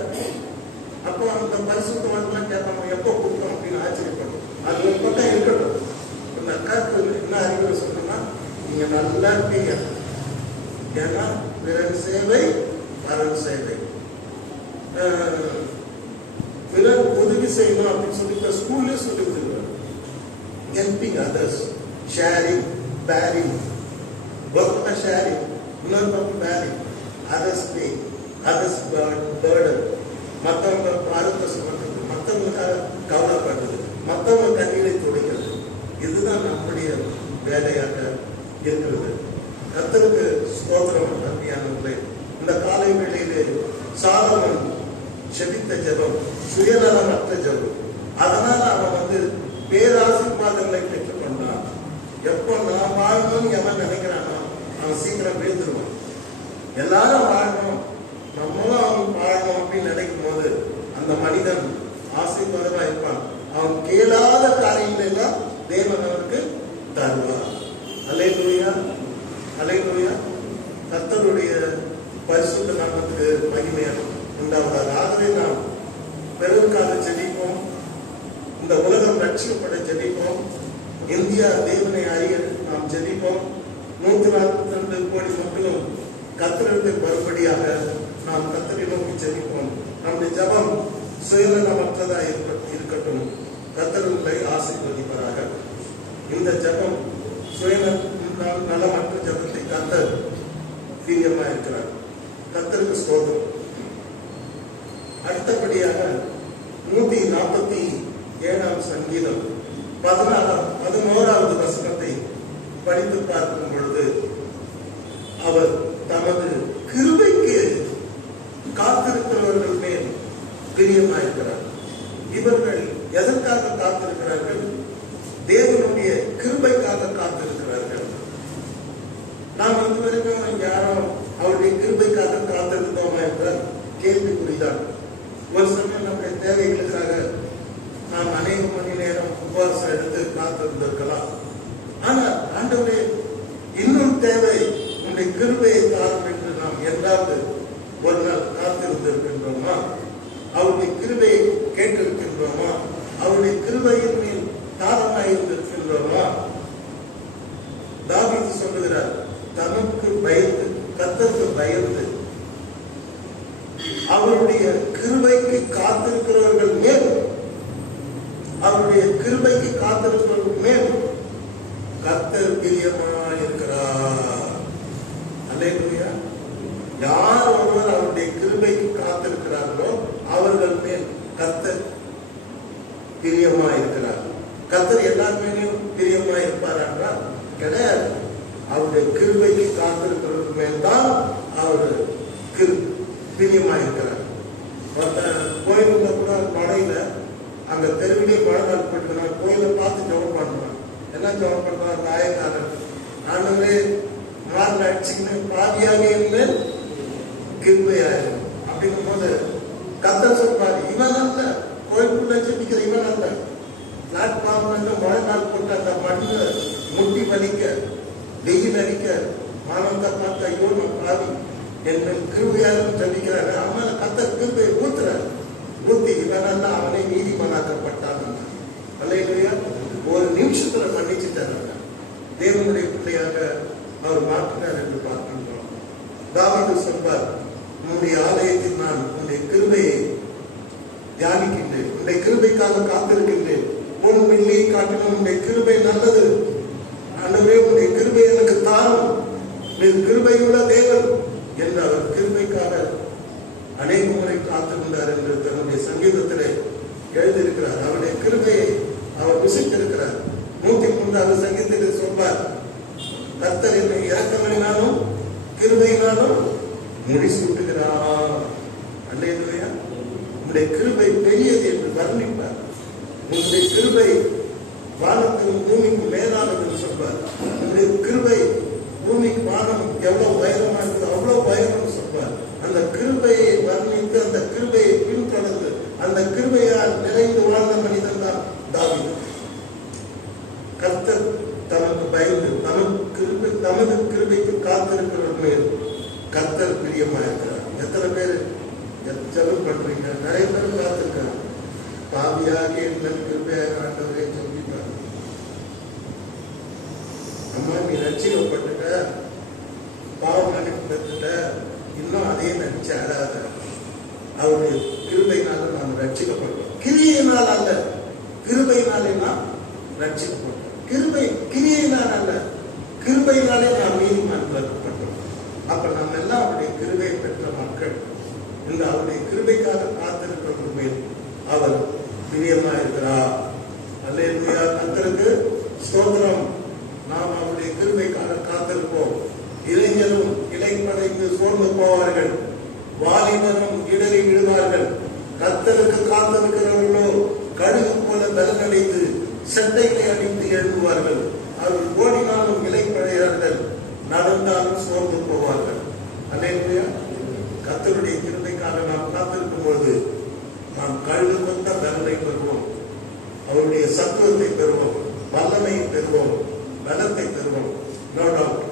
அப்போ அந்த பரிசுத்தம் கேட்பாங்க, எப்போ கொடுத்தோம் அப்படின்னு ஆச்சரியப்படும். அது ஒரு பக்கம் இருக்கட்டும். இந்த அக்காவுக்கு என்ன அறிவுரை சொல்லணும்னா, நீங்க நல்லா இருப்பீங்க. ஏன்னா பிறர் சேவை பலன் சேவை. பிறர் உதவி செய்யணும் அப்படின்னு சொல்லி ஸ்கூல்ல சொல்லி கொடுத்துருவாங்க. Helping others, sharing, bearing. ஒருத்தர் ஷேரிங், இன்னொரு பக்கம் bearing, others pay, others burden. மற்றவங்க பாரத்தை சுமக்கிறது, மற்றவங்களுக்காக கவலைப்படுறது, மற்றவங்க கண்ணீரை துடைக்கிறது. இதுதான் நம்முடைய வேலையாக இருக்கிறது. கர்த்தருக்கு ஸ்தோத்திரம். அருமையானவர்களே, இந்த காலை வேளையிலே சாலமன் ஜெபித்த ஜெபம் சுயநலமற்ற ஜெபம். அதனால அவன் வந்து பேராசீர்வாதங்களை பெற்றுக் கொண்டான். எப்போ நான் வாழணும்னு எவன் நினைக்கிறானோ அவன் சீக்கிரம் பேர்ந்துருவான். எல்லாரும் வாழணும், நம்மளும் அவன் வாழணும் அப்படின்னு நினைக்கும் போது அந்த மனிதன் ஆசீர்வாதமா இருப்பான். அவன் கேளாத காரியங்கள் எல்லாம் தேவன் அவனுக்கு தருவார். அல்லேலூயா, அல்லேலூயா. கர்த்தருடைய பரிசுத்த நாமத்துக்கு மகிமை உண்டாவதாக. ஆகவே நாம் பிறருக்காக ஜெபிப்போம், இந்த உலகம் ரட்சிக்கப்பட ஜெபிப்போம், இந்தியா தேவனை அறிய நாம் ஜெபிப்போம். 142 கோடி மக்களும் கர்த்தரிடத்தில் வரும்படியாக நாம் கர்த்தரை நோக்கி ஜெபிப்போம். நம்முடைய ஜெபம் சுயநலமற்றதா இருக்கட்டும். கர்த்தர் உங்களை ஆசீர்வதிப்பாராக. இந்த ஜெபம் சுயநலமற்ற ஜெபத்தை கர்த்தர் பிரியமா இருக்கிறார். கர்த்தருக்கு ஸ்தோத்திரம். அடுத்தபடியாக 147 சங்கீதம் 11வது வசனத்தை படித்து பார்க்கும் பொழுது, அவர் தமது கிருபைக்கு காத்திருக்கிறவர்கள் மேல் பிரியமாயிருக்கிறார். இவர்கள் எதற்காக காத்திருக்கிறார்கள்? தேவனுடைய கிருபைக்காக காத்திருக்கிறார்கள். நாம் இதுவரைக்கும் யாரும் அவருடைய கிருபைக்காக காத்திருந்தோமா என்றால் கேள்விக்குறிதான். ஒரு சமயம் நம்முடைய தேவைகளுக்காக நாம் அநேக மணி நேரம் உபவாசம் எடுத்து காத்திருந்திருக்கலாம். ஆனால் ஆண்டவரே, இன்னொரு தேவை உன்னுடைய கிருபையை தாரும் என்று நாம் என்றாவது ஒரு நாள் காத்திருந்திருக்கின்றோமா? அவருடைய கிருபையை கேட்டிருக்கின்றோமா? அவருடைய கிருபையின் மேல் தாரமாயிருந்திருக்கின்றோமா? தாவீது சொல்லுகிறார், தனக்கு பயந்து, கர்த்தருக்கு பயந்து அவருடைய கிருபைக்கு காத்திருக்கிறவர்கள் மேல், அவருடைய கிருபைக்கு காத்திருக்கிறவர்கள் மேல் கர்த்தர் பிரியமாயிருக்கிறார். அல்லேலூயா. யார் ஒருவர் அவருடைய கிருபைக்கு காத்திருக்கிறார்களோ அவர்கள் மேல் கர்த்தர் பிரியமாயிருக்கிறார். கர்த்தர் எல்லார் மேலும் பிரியமாயிருப்பார் என்றால் கிடையாது. அவருடைய கிருபைக்கு காத்திருக்கிறவர்கள் மேல்தான் அவர் பிரியமாயிருக்கிறார். கோயிலுக்குள்ள கூட மழையில அங்க தெருவிலே மழை நாள் போயிட்டு கோயிலை பார்த்து ஜெபம் பண்றான். என்ன ஜெபம் பண்றான்? நாயக்காரன் ஆண்டவரே மார்ல அடிச்சுன்னு பாதியாக இருந்தேன் கிருபையாயிரும் அப்படிங்கும் போது கர்த்தர் சொல்றாரு, இவன் அல்ல கோயிலுக்குள்ள ஜெபிக்கிற இவன் அல்ல. பிளாட்ஃபார்ம்ல மழை நாள் போட்டு அந்த மண்ணு முட்டி வலிக்க வெயில் அடிக்க மானத்தை பார்த்து ஐயோ நான் பாவி என்ன கிருபையாரும் ஜபிக்கிறாரு. அவனால கர்த்தர் கிருபை ஊத்துறாரு. ஊத்தி இவன் அவனை நீதிமனாக்கப்பட்டான். அல்லேலூயா. ஒரு நிமிஷத்துல மன்னிச்சுட்டாரு. தேவனுடைய பிள்ளையாக அவர் மாற்றினார் என்று பார்க்கின்றோம். தாவீது சொல்வார், உன்னுடைய ஆலயத்தில் நான் உன்னுடைய கிருபையை தியானிக்கின்றேன், உன்னுடைய கிருபைக்காக காத்திருக்கின்றேன். உன் வெள்ளியை காட்டிலும் உன்னுடைய கிருபை நல்லது. ஆண்டவரே உன்னுடைய கிருபை எனக்கு தாரும், நீ கிருபையுள்ள தேவன் என்று அவர் கிருபைக்காக அநேக முறை காத்திருந்தார் என்று தன்னுடைய சங்கீதத்திலே எழுதியிருக்கிறார். அவருடைய கிருபையை அவர் ருசித்திருக்கிறார். 103வது சங்கீதத்தில் சொல்வார், கர்த்தர் என்னை இரக்கங்களினாலும் கிருபையினாலும் முடிசூட்டுகிறார். அல்லேலூயா. உன்னுடைய கிருபை பெரியது என்று வர்ணிப்பார். உன்னுடைய கிருபை வானத்திலும் பூமிக்கு மேலானது என்று சொல்வார். உன்னுடைய கிருபை பூமிக்கு வானம் எவ்வளவு உயரமா இருக்குது அவ்வளவு உயரம் சொல்வார். அந்த கிருபையை வர்ணித்து அந்த கிருபையை பின்தொடர்ந்து அந்த கிருபையால் நிறைந்து வாழ்ந்த மனிதன் தான் தாவீது. கர்த்தர் தமக்கு பயந்து தமது கிருபைக்கு காத்திருக்கிறவர்கள் கர்த்தர் பிரியமா இருக்கிறார். எத்தனை பேர் ஜெபம் பண்றீங்க? நிறைய பேர் காத்திருக்கிறார். பாவியாக என்ன கிருபையாக ஆண்டவரே சொல்லிட்டார். அம்மா நீ ரட்சிக்கப்பட்டுட்ட, பாவம் மன்னிப்பு பெற்றுட்ட, இன்னும் அதே நினைச்சு அழாத. அவருடைய கிருபையினால நாம் ரட்சிக்கப்பட்டோம். கிரியையினால் அல்ல, கிருபையினாலே நாம் ரட்சிக்கப்பட்டோம். கிரியையினால் அல்ல, கிருபையினாலே நாம் நீதிமன்றப்பட்டோம். அப்ப நம்ம எல்லாம் அவருடைய கிருபையை பெற்ற மக்கள். இந்த அவருடைய கிருபைக்காக காத்திருக்கிறவர்கள் மேல் அவர் பிரியமா இருக்கிறார். அல்லேலூயா. கர்த்தருக்கு ஸ்தோத்திரம். நாம் அவருடைய கிருபைக்காக காத்திருப்போம். இளைஞரும் இலைப்படைந்து சோர்ந்து போவார்கள், வாலிபரும் இடறி விழுவார்கள். கர்த்தருக்கு காத்திருக்கிறவர்களோ கழுகு போல பலனடைந்து சட்டைகளை அணிந்து எழுதுவார்கள். அவர்கள் ஓடினாலும் இலைப்படையார்கள், நடந்தாலும் சோர்ந்து போவார்கள். அல்லேலூயா. கர்த்தருடைய கிருபைக்காக நாம் காத்திருக்கும் பொழுது நாம் கழுகு கொண்ட பலனை பெறுவோம், அவருடைய சத்துவத்தை பெறுவோம், வல்லமையை பெறுவோம், பலத்தை பெறுவோம். No doubt.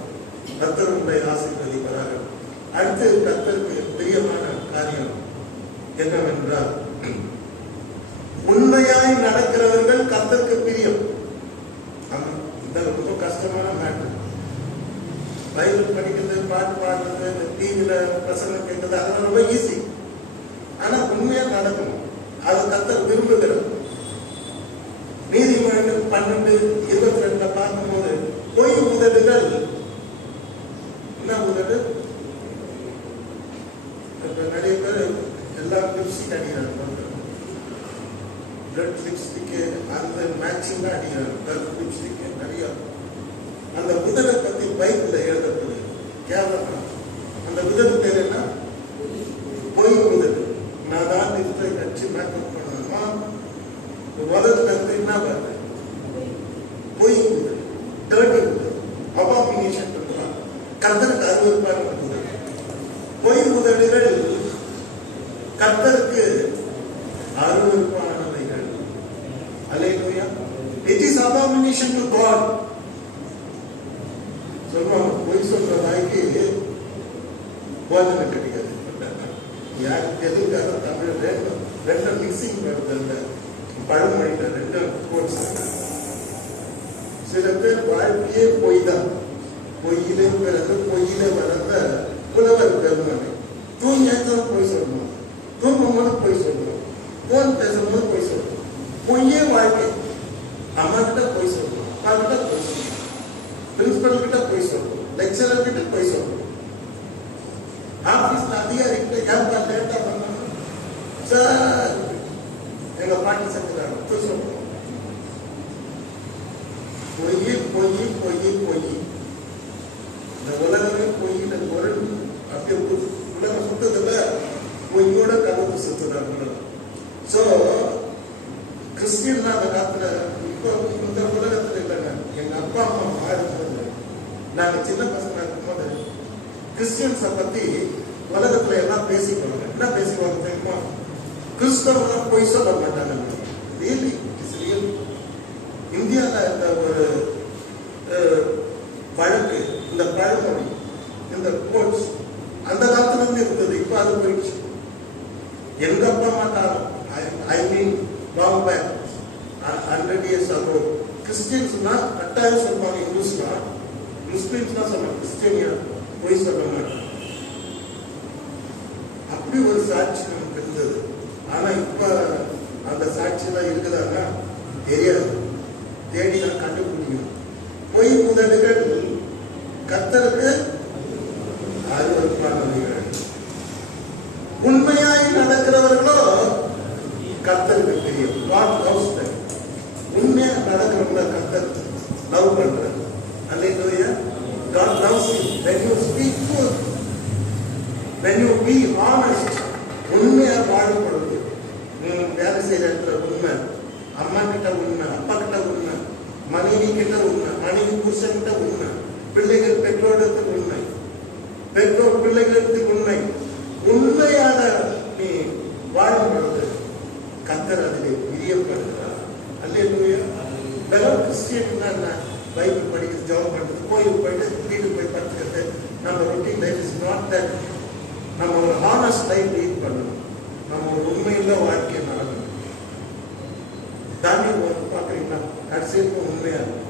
கர்த்தர் உங்களை ஆசீர்வதிப்பாராக. அடுத்து கர்த்தருக்கு பிரியமான காரியம் என்னவென்றால், உண்மையாய் நடக்கிறவர்கள் கர்த்தருக்கு பிரியம். இந்த ரொம்ப கஷ்டமான மேட்டர். பைபிள் படிக்கிறது, பாட்டு பாடுறது, டிவியில பிரசங்கம் கேட்கறது அதெல்லாம் ரொம்ப ஈஸி. ஆனா உண்மையா நடக்கணும். அது கர்த்தர் விரும்புகிறார். நீதிமொழிகள் 12:22 பார்க்கும்போது பொய் உதடுகள் என்ன உதடு? நிறைய பேர் எல்லாம் லிப்ஸ்டிக் அடிக்கிறாங்க, ரெட் லிப்ஸ்டிக், அந்த மேட்சிங் அடிக்கிறாங்க, லிப்ஸ்டிக் நிறைய. அந்த உதடை பத்தி பைபிள்ல எழுதப்படுது கேவலம். அந்த உதடு பேர் என்ன? பொய் உதடு. நான் தான் லிப்ஸ்டிக் அடிச்சு மேக்கப் பண்ணணுமா? உதடு கருத்து என்ன வருது? பொய் உதடு, டர்ட்டி உதடு, அபாமினேஷன் பண்றாங்க. கர்த்தருக்கு அருவருப்பான உதடு. பொய் உதடுகள் கர்த்தருக்கு அருவருப்பானவைகள். அல்லேலூயா. It is abomination to God. சொல்லுவாங்க, பொய் சொல்ற வாய்க்கு போதனை கிடையாது. யாருக்கு எதுக்காக தமிழ் ரெண்டும் மிக்சிங் வருது. அந்த பழமொழியில ரெண்டும் கோட்ஸ். சில பேர் வாழ்க்கையே பொய் தான். பொய்யிலே பிறகு பொய்யிலே வளர்ந்த புலவர் பெருமனை. தூங்கியாச்சும் பொய் சொல்லணும், தூங்கும் போது பொய் சொல்லணும், போன் பேசும்போது பொய் சொல்லணும். பொய்யே வாழ்க்கை. அம்மா கிட்ட பொய் சொல்லணும், அப்பா கிட்ட பொய் சொல்லணும், பிரின்சிபல் கிட்ட பொய் சொல்லணும், லெக்சரர் கிட்ட பொய் சொல்லணும், ஆபீஸ்ல அதிகாரி கிட்ட ஏன்பா லேட்டா பண்ணணும் சார், எங்க பாட்டி செஞ்சுறாங்க, பொய் சொல்லணும். பொய் பொய் பொய் பொய். இந்த உலகமே பொய்யில பொருள் அப்படியே உலகம் சுத்தத்துல பொய்யோட கலந்து சுத்துறாங்க. ஸோ கிறிஸ்டியன் அந்த காலத்துல இப்போ இந்த உலகத்துல இல்லைங்க. எங்க அப்பா அம்மா வாழ்ந்தது நாங்க சின்ன பசங்க இருக்கும்போது கிறிஸ்டியன்ஸை பத்தி உலகத்துல எல்லாம் பேசிக்குவாங்க. என்ன பேசிக்குவாங்க தெரியுமா? கிறிஸ்தவங்க பொய் சொல்ல மாட்டாங்க. Really it's real. இந்தியாவில் இந்த ஒரு வழக்கு, இந்த பழமொழி, இந்த கோட்ஸ் அந்த காலத்துல இருந்து இருந்தது. இப்போ அது போயிடுச்சு. எங்க அப்பா அம்மா காலம், I mean long back 100 years ago, கிறிஸ்டியன்ஸ்னா கட்டாயம் சொல்லுவாங்க. இந்துஸ்னா முஸ்லிம்ஸ்னா சொல்லுவாங்க. கிறிஸ்டியனியா பொய் சொல்ல மாட்டாங்க. அப்படி ஒரு சாட்சி நமக்கு இருந்தது. ஆனா இப்ப அந்த சாட்சியெல்லாம் இருக்குதான்னா தெரியாது. தேடிதான் கண்டுபிடிக்கணும். பொய் முதல்கள் கர்த்தருக்கு அருவருப்பானவைகள். உண்மையாய் நடக்கிறவர்களோ கர்த்தருக்கு தெரியும். God loves them. உண்மையா நடக்கிறவங்கள கர்த்தர் லவ் பண்றாரு. அல்லேலூயா. God loves you when you speak truth, when you be honest. உண்மையா வாழும் பொழுது வேலை செய்யற இடத்துல உண்மை, அம்மா கிட்ட உண்மை, அப்பா கிட்ட உண்மை, மனைவி கிட்ட உண்மை, மனைவி புருஷன் கிட்ட உண்மை, பிள்ளைகள் பெற்றோரிடத்தில் உண்மை, பெற்றோர் பிள்ளைகளிடத்தில் உண்மை, உண்மையாக நீ வாழும் பொழுது கர்த்தர் அதிலே பிரியப்படுகிறார். அல்லேலூயா. வெறும் கிறிஸ்டியன் தான் பைபிள் படிக்கிறது, ஜெபம் பண்றது, கோயில் போயிட்டு வீட்டுக்கு போய் படுத்துக்கிறது நம்ம routine life is not that. நம்ம ஒரு ஹானஸ்ட் லைஃப் லீட் பண்ணணும். நம்ம ஒரு உண்மையுள்ள வாழ்க்கையை நடக்கணும். தானியேல் பாக்குறீங்களா? கடைசியில் உண்மையா இருக்கும்.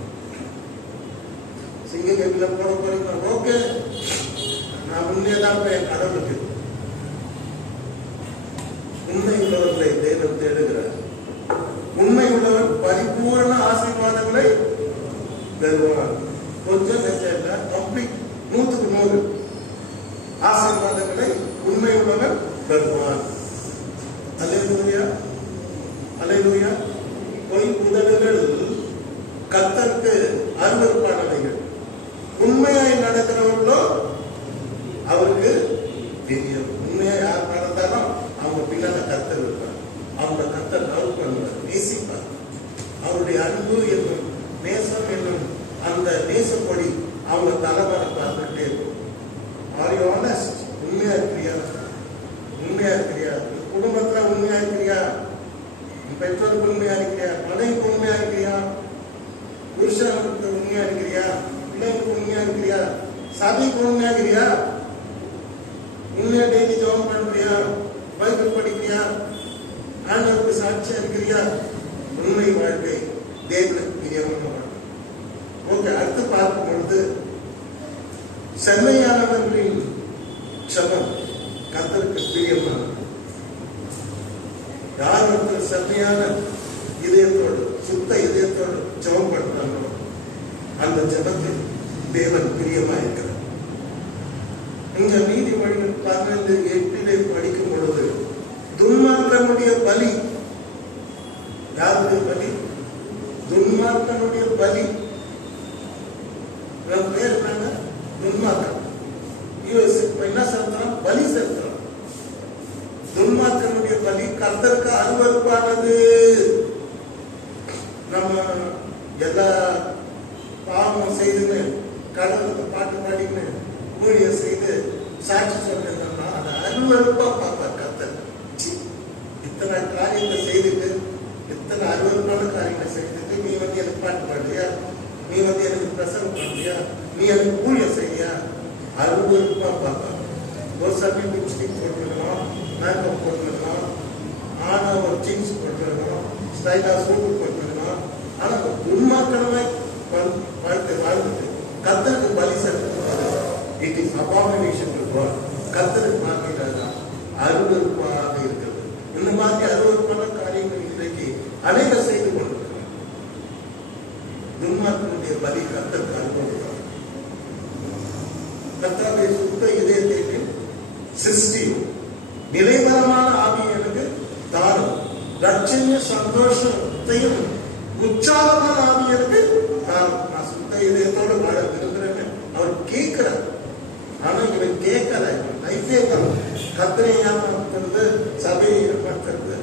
சிங்க கேபில போட போறீங்களா? ஓகே, நான் உண்மையதான் என் கடவுளுக்கு. உண்மை உள்ளவர்களை தேவன் தேடுகிறார். உண்மை உள்ளவர் பரிபூர்ண ஆசீர்வாதங்களை பெறுவார். கொஞ்சம் இல்ல, கம்ப்ளீட் 100% ஆசீர்வாதங்களை உண்மை உள்ளவர் பெறுவார். அல்லேலூயா. அல்லேலூயா. பொய் உதடுகள் கர்த்தருக்கு அருவருப்பானவைகள். உண்மையாய் நடக்கிறவர்களோ அவருக்கு தெரியும். உண்மையா யார் நடந்தாலும் அவங்க பின்னால கர்த்தர் இருப்பார். அவங்க கர்த்தர் லவ் பண்ணுவார், நேசிப்பார். அவருடைய அன்பு என்னும் நேசம் என்னும் அந்த நேசப்பொடி அவங்க தலைவரை பார்த்துட்டே இருக்கும். Are you honest? உண்மையா இருக்கிறியா? உண்மையா இருக்கிறியா? குடும்பத்துல உண்மையா இருக்கிறியா? பெற்றோருக்கு உண்மையா இருக்கிறியா? மனைவிக்கு உண்மையா இருக்கிறியா? புருஷனுக்கு உண்மையா இருக்கிறியா? பிள்ளைங்களுக்கு உண்மையா இருக்கிறியா? சபைக்கு உண்மையா இருக்கிறியா? உண்மையா டெய்லி ஜெபம் பண்றியா? பைபிள் படிக்கிறியா? ஆண்டவருக்கு சாட்சியா இருக்கிறியா? உண்மை வாழ்க்கை தேவனுக்கு பிரியமான வாழ்க்கை. ஓகே, அடுத்து பார்க்கும் பொழுது செம்மையானவர்களின் ஜெபம் கர்த்தருக்கு பிரியமானது. யார் ஒருத்தர் செம்மையான இதயத்தோடு, சுத்த இதயத்தோடு ஜெபம் பண்றாங்களோ அந்த ஜெபத்தில் தேவன் பிரியமா இருக்கிறார். இங்க நீதிமொழிகள் 15:8 படிக்கும் பொழுது துன்மார்க்கனுடைய பலி, யாருடைய பலி? துன்மார்க்கனுடைய பலி. பேர் என்னங்க? துன்மார்க்கன். என்ன செலுத்துறான்? பலி செலுத்துறான். துன்மார்க்கனுடைய பலி கர்த்தருக்கு அருவருப்பானது. நம்ம எல்லா பாவம் செய்துன்னு கடவுளுக்கு பாட்டு பாடின்னு ஊழியம் செய்து சாட்சி சொல்லிருந்தோம்னா அதை அருவருப்பா பார்ப்பார் கர்த்தர். இத்தனை காரியங்களை செய்துட்டு, இத்தனை அருவருப்பான காரியங்களை செய்துட்டு நீ வந்து எனக்கு பாட்டு பாடுறியா? நீ வந்து எனக்கு பிரசங்கம் பண்றியா? நீ எனக்கு ஊழியம் செய்யா? அருவருப்பா பார்ப்பார். ஒரு சமயம் லிப்ஸ்டிக் போட்டுருக்கணும், மேக்கப் போட்டுருக்கணும், ஆனா ஒரு ஜீன்ஸ் போட்டுருக்கணும், ஸ்டைலா சூட்டு போட்டுருக்கணும். ஆனா துன்மார்க்கனமாய் வாழ்க்கை வாழ்ந்துட்டு கர்த்தருக்கு பலி செலுத்துவது it is abomination to God. கர்த்தருக்கு பார்க்கிறாரா? அருவருப்பாக இருக்கிறது. இந்த மாதிரி அருவருப்பான காரியங்கள் இன்றைக்கு அநேகர் செய்து கொண்டிருக்கிறார். துன்மார்க்கனுடைய பலி கர்த்தருக்கு அருவருப்பாக. கர்த்தருடைய சுத்த இதயத்தை சிருஷ்டியும் நிலைவரமான ஆவி எனக்கு தாரும், லட்சணிய சந்தோஷத்தையும் உற்சாகமான ஆவி எனக்கு தாரும். நான் சுத்த இதயத்தோடு வாழ விரும்புகிறேன். அவர் கேட்கிறார். இவன் கேட்கல, லைஃபே தான் கர்த்தரை ஏமாத்துறது, சபையை ஏமாத்துறது,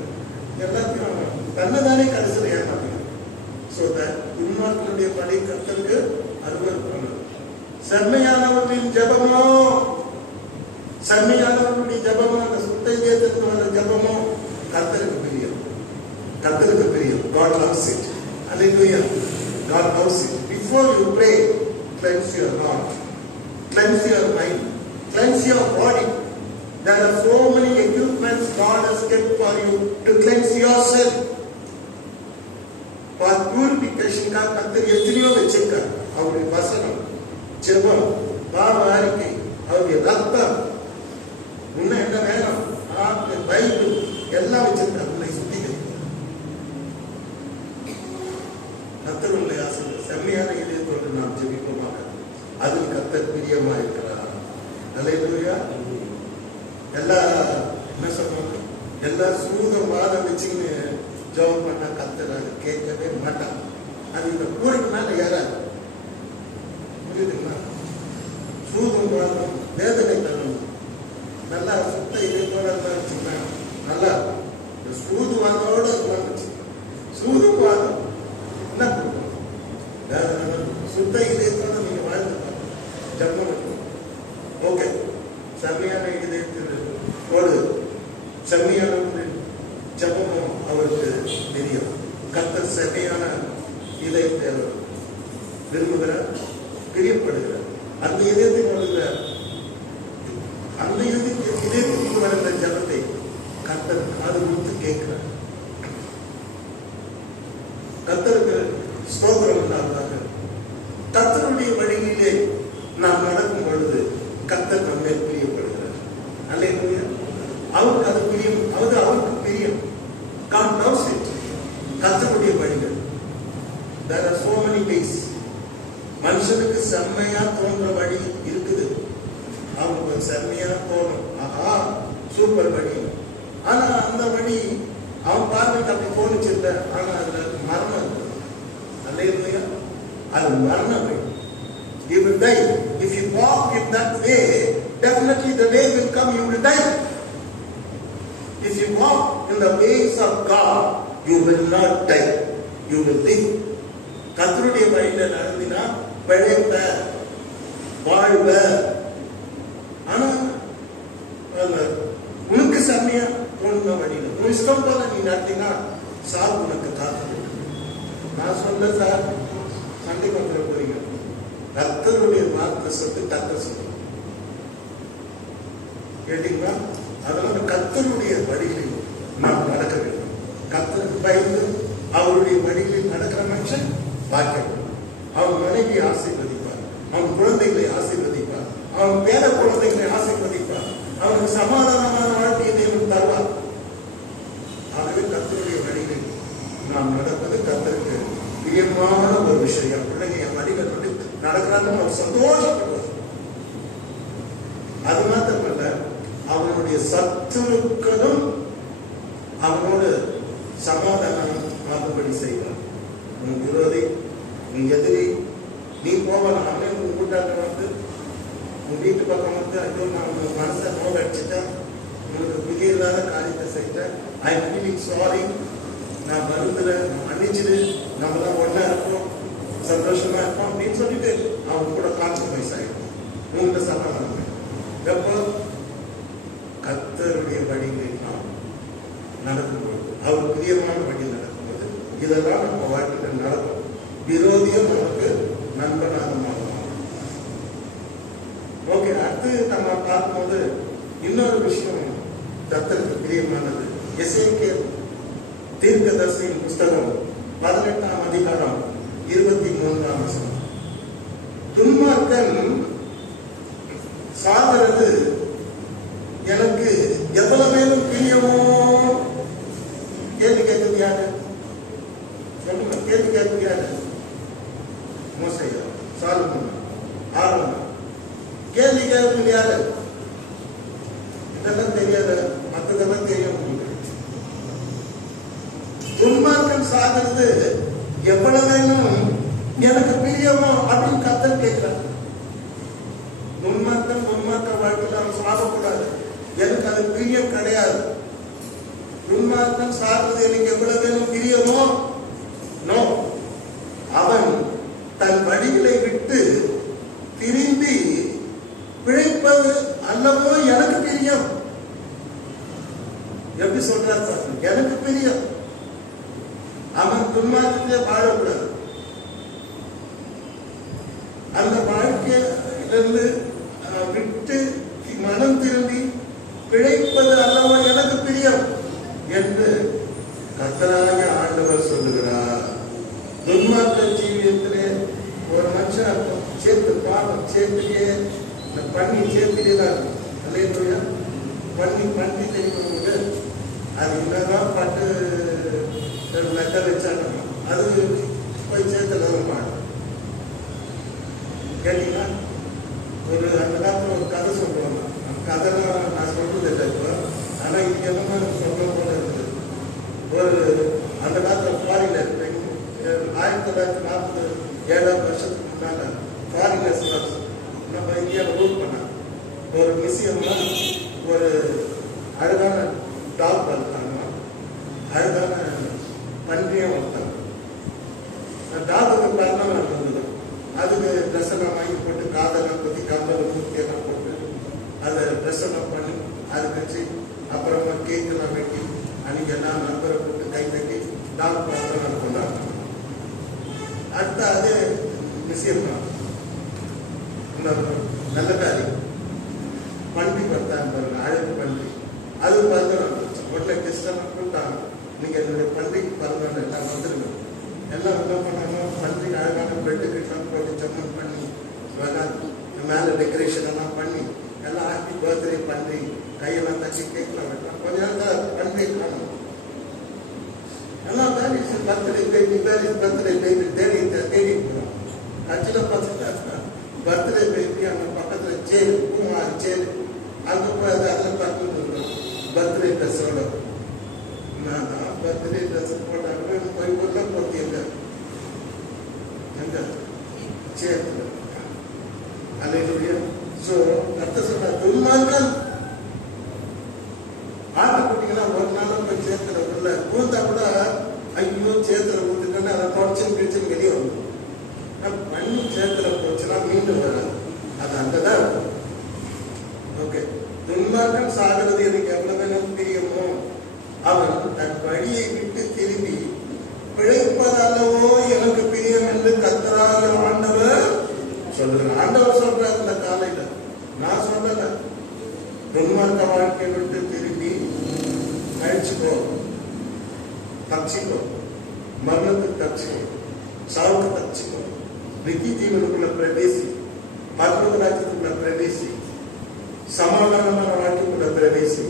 எல்லாத்தையும் தன்னைதானே கடைசியில் ஏமாத்துறான். ஸோ துன்மார்களுடைய படி கர்த்தருக்கு அருவருப்பானது. செம்மையானவர்களின் ஜபமோ, செம்மையானவர்களுடைய ஜபமோ, அந்த சுத்த இதயத்திற்கு வந்த ஜபமோ கர்த்தருக்கு பிரியம், கர்த்தருக்கு பிரியம். God loves it. Hallelujah. God loves it. Before you pray, cleanse your heart, cleanse your mind, cleanse your body. There are so many equipments God has kept for you to cleanse yourself. For purification, கர்த்தர் எத்தனையோ வச்சிருக்கார். அவருடைய வசனம், ஜெபம், பாவ அறிக்கை, அவருடைய ரத்தம், இன்னும் என்ன வேணும், பைபிள் எல்லாம் வச்சிருக்கார். உன்னை சுத்திகரிக்க கர்த்தர் உங்களை ஆசீர்வதிப்பார். செம்மையான இதயத்தோடு நாம் ஜெபிப்போமாக. அதில் கர்த்தர் பிரியமா இருக்கிறார். அல்லேலூயா. எல்லா என்ன சொல்றாங்க, எல்லா சூதம் வாதம் வச்சுன்னு ஜெபம் பண்ணா கர்த்தர் அதை கேட்கவே மாட்டான். அது இந்த கூரைக்கு மேல ஏறாது. புரியுதுங்களா? சூதம் வாதம் வேதனை தரணும். நல்லா சுத்த இதயத்தோட வச்சுன்னா நல்லா சூதுவாதோட சூதும் வாதம் என்ன கொடுக்கும்? சுத்த இதயத்தோட நீங்க வாழ்ந்து ஜெபம் பண்ணுங்க. ஓகே, செம்மையான இதயத்தோடு செம்மையான ஜெபமும் அவருக்கு தெரியும். கர்த்தர் செம்மையான இதயத்தை விரும்புகிறார், பிரியப்படுகிறார். அந்த இதயத்துக்கு வருகிற அந்த இதயத்துக்கு வருகிற ஜெபத்தை கர்த்தர் காது கொடுத்து கேட்கிறார். கர்த்தருக்கு ஸ்தோத்திரம் உண்டாவதாக. கர்த்தருடைய வழியிலே நாம் நடக்கும் பொழுது கர்த்தர் நம்மை பிரியப்படுகிறார். அல்லேலூயா. அவருக்கு அது பிரியம், அவருக்கு பிரியம். God loves it. கர்த்தருடைய வழிகள். There are so many ways. மனுஷனுக்கு செம்மையா தோன்ற வழி இருக்குது. அவனுக்கு செம்மையா தோணும், ஆஹா சூப்பர் வழி. ஆனா அந்த வழி அவன் பார்வைக்கு அப்படி தோணுச்சு இல்லை. ஆனா அதுல மரணம் இருக்கு. அல்லேலூயா. அது மரண வழி. You will die. If you walk in that way, definitely the way will come, you will die. If you walk in the ways of God, you will not die. You will live. கர்த்தருடைய வழியில நடந்தினா பிழைப்ப, வாழ்வ. ஆனா உனக்கு செம்மையா தோணுன வழியில உன் இஷ்டம் போல நீ நடத்தினா சார் உனக்கு காத்து. நான் சொல்ல சார் சண்டை பண்ற போறீங்க. கர்த்தருடைய வார்த்தை சொல்லி கர்த்தர் சொல்லு கேட்டீங்களா? அதனால கர்த்தருடைய வழிகளில் நாம் நடக்க வேண்டும். கர்த்தருக்கு பயந்து அவருடைய வழிகளில் நடக்கிற மனுஷன் பாக்கியம். அவன் மனைவி ஆசீர்வதிப்பார், அவன் குழந்தைகளை ஆசீர்வதிப்பார், அவன் பேர குழந்தைகளை ஆசீர்வதிப்பார், அவனுக்கு சமாதானமான வாழ்க்கையை தேவன் தருவார். ஆகவே கர்த்தருடைய வழிகளில் நாம் நடப்பது கர்த்தருக்கு பிரியமான ஒரு விஷயம். பிள்ளைங்க என் வழிகள் நடக்கிறாங்க, அவர் சந்தோஷப்படுவார். அது மாத்திரமல்ல, அவனுடைய சத்துருக்களும் அவனோடு சமாதானம் ஆகும்படி செய்வார். உன் விரோதி, உன் எதிரி, நீ போகலாம். அவன் உன் கூட்டாளி வந்து உன் வீட்டு பக்கம் வந்து ஐயோ நான் உன் மனசை நோக்கடிச்சுட்டேன், உனக்கு புதிய இல்லாத காரியத்தை செய்தேன், ஐ எம் ஃபீலிங் சாரி, நான் வருந்துறேன், நான் மன்னிச்சுடு, நம்ம தான் ஒன்னா இருப்போம், சந்தோஷமா இருப்போம் அப்படின்னு சொல்லிட்டு அவன் கூட காம்ப்ரமைஸ் ஆகிடும். உங்கள்கிட்ட சமாதானம் எப்போ கர்த்தருடைய வழிகளில் நாம் நடக்கும்போது, அவர் பிரியமான வழியில் நடக்கும்போது இதெல்லாம் நம்ம வாழ்க்கையில் நடக்கும். விரோதியும் நமக்கு நண்பனாக மாறும். ஓகே, அடுத்து நம்ம பார்க்கும்போது இன்னொரு விஷயம் கர்த்தருக்கு பிரியமானது. எசேக்கியேல் தீர்க்கதரிசியின் புஸ்தகம் 18ஆம் அதிகாரம் 23ஆம் வசனம். துன்மார்க்கன் சாகிறது எனக்கு எவ்வளவு மேலும் பிரியமோ. கேள்வி கேட்கிறது யாரு சொல்லுங்க? கேள்வி கேட்கிறது யாரு? மோசையா, சாலமோன், ஆரோன். கேள்வி கேட்கிறது யாரு? இதெல்லாம் தெரியாத, மற்றதெல்லாம் தெரியும். துன்மார்க்கன் சாகிறது எவ்வளவு வேணும் எனக்கு பிரியமோ அப்படின்னு கர்த்தர் கேட்கிறார். துன்மார்க்க வாழ்க்கையில் அவன் சாப்பிடக்கூடாது. எனக்கு அது பிரியம் கிடையாது. துன்மார்க்கம் சாப்பிடுறது எனக்கு எவ்வளவு வேணும் பிரியமோ? நோ. அவன் தன் வழிகளை விட்டு திரும்பி பிழைப்பது அல்லவோ எனக்கு பிரியம். எப்படி சொல்றாரு? எனக்கு பிரியம். அவன் துன்மார்க்கத்தையே வாழக்கூடாது. அந்த வாழ்க்கையிலிருந்து விட்டு மனம் திரும்பி பிழைப்பது அல்லவோ எனக்கு பிரியம் என்று கர்த்தராகிய ஆண்டவர் சொல்லுகிறார். துன்மார்க்க ஜீவியத்திலே ஒரு மனுஷன் சேர்த்து பாவம் சேர்த்துக்கே பண்ணி சேர்த்துட்டே தான் இருக்கும். அல்லேலூயா. பண்ணி தெரியும்போது அது என்னதான் பட்டு மெத்த வச்சாலும் அது போய் சேர்த்துல பாடும். கேட்டீங்களா? ஒரு அந்த காலத்துல ஒரு கதை சொல்லுவாங்க. அந்த கதைலாம் நான் சொல்றது இல்லை இப்போ. ஆனா இதுக்கு என்ன சொல்ற போல இருக்குது. ஒரு அந்த காலத்துல ஃபாரினர் 1947 வருஷத்துக்கு முன்னால ஃபாரினர்ஸ் நம்ம இந்தியாவில் ரூல் பண்ணாங்க. ஒரு மியூசியம்ல ஒரு அழகான டாக் வளர்த்தாங்க, அழகான பன்றியும் வளர்த்தாங்க. டாகுக்கு பரணம் இருந்தது. அதுக்கு ட்ரெஸ் எல்லாம் வாங்கி போட்டு காதெல்லாம் பற்றி கம்பல் மூர்த்தியெல்லாம் போட்டு அதை ட்ரெஸ் எல்லாம் பண்ணி அதுக்கு வச்சு அப்புறமா கேக்கெல்லாம் வெட்டி அன்னைக்கு எல்லாம் நண்பரை போட்டு கை தட்டி டாக் பழக்கம் கொண்டாங்க. அடுத்த அது மியூசியம் தான். நல்ல காரியம். பன்றி பார்த்தாங்க பாருங்க, அழகு பன்றி. அது பறந்து உடனே கெஸ்டெல்லாம் கூப்பிட்டாங்க. நீங்க என்னுடைய பன்றிக்கு பறந்து எல்லாம் வந்துருங்க. எல்லாம் என்ன பண்ணாங்க, பன்றி அழகான பெட்டுக்கெல்லாம் போட்டு ஜம்மன் பண்ணி மேலே டெக்கரேஷன் எல்லாம் பண்ணி எல்லாம் ஹாப்பி பர்த்டே பன்றி கையெல்லாம் தச்சு கேட்கலாம் வெட்டலாம். கொஞ்ச நேரம் பன்றி காணும். எல்லாம் பர்த்டே பேபி தேடி போகிறோம். ஆக்சுவலாக பார்த்தீங்கன்னா பர்த்டே பேபி அந்த பக்கத்தில் சேரு பூமாரி சேரு அங்கே போய் அதில் பார்த்துட்டு இருக்கோம். பர்த்டே ட்ரெஸ்ஸோட நான் தான் பர்த்டே ட்ரெஸ் போட்டாங்க. போய் உள்ள போத்தி எங்க சேத்துல அல்லேலூயா. ஸோ கர்த்தர் சொன்ன துன்மார்க்கம் ஆட்டுக்குட்டிங்கன்னா ஒரு நாளும் போய் சேத்துல உள்ள பூந்தா கூட ஐயோ சேத்துல ஊத்துட்டோன்னு அதை தொடச்சுன்னு பிடிச்சுன்னு வெளியே வரும். பண்ணி சேத்துல போச்சுன்னா மீண்டும் வராது. அது அங்கதான் இருக்கும். ஓகே. துன்மார்க்கம் சாகிறது எனக்கு எவ்வளவு வேணும் தெரியுமோ? அவன் தன் வழியை விட்டு திரும்பி பிழைப்பதல்லவோ எனக்கு பிரியம் என்று கர்த்தராகிய ஆண்டவர் சொல்லுகிறார். ஆண்டவர் சொல்றார் இந்த காலையில, நான் சொல்லல. துன்மார்க்க வாழ்க்கையை விட்டு திரும்பி அழிச்சுக்கோ, தப்பிச்சுக்கோ, மரணத்துக்கு தப்பிச்சுக்கோ, சாவுக்கு தப்பிச்சுக்கோ, நித்தி ஜீவனுக்குள்ள பிரவேசி, பரலோக ராஜ்யத்துக்குள்ள பிரவேசி, சமாதானமான வாழ்க்கைக்குள்ள பிரவேசி,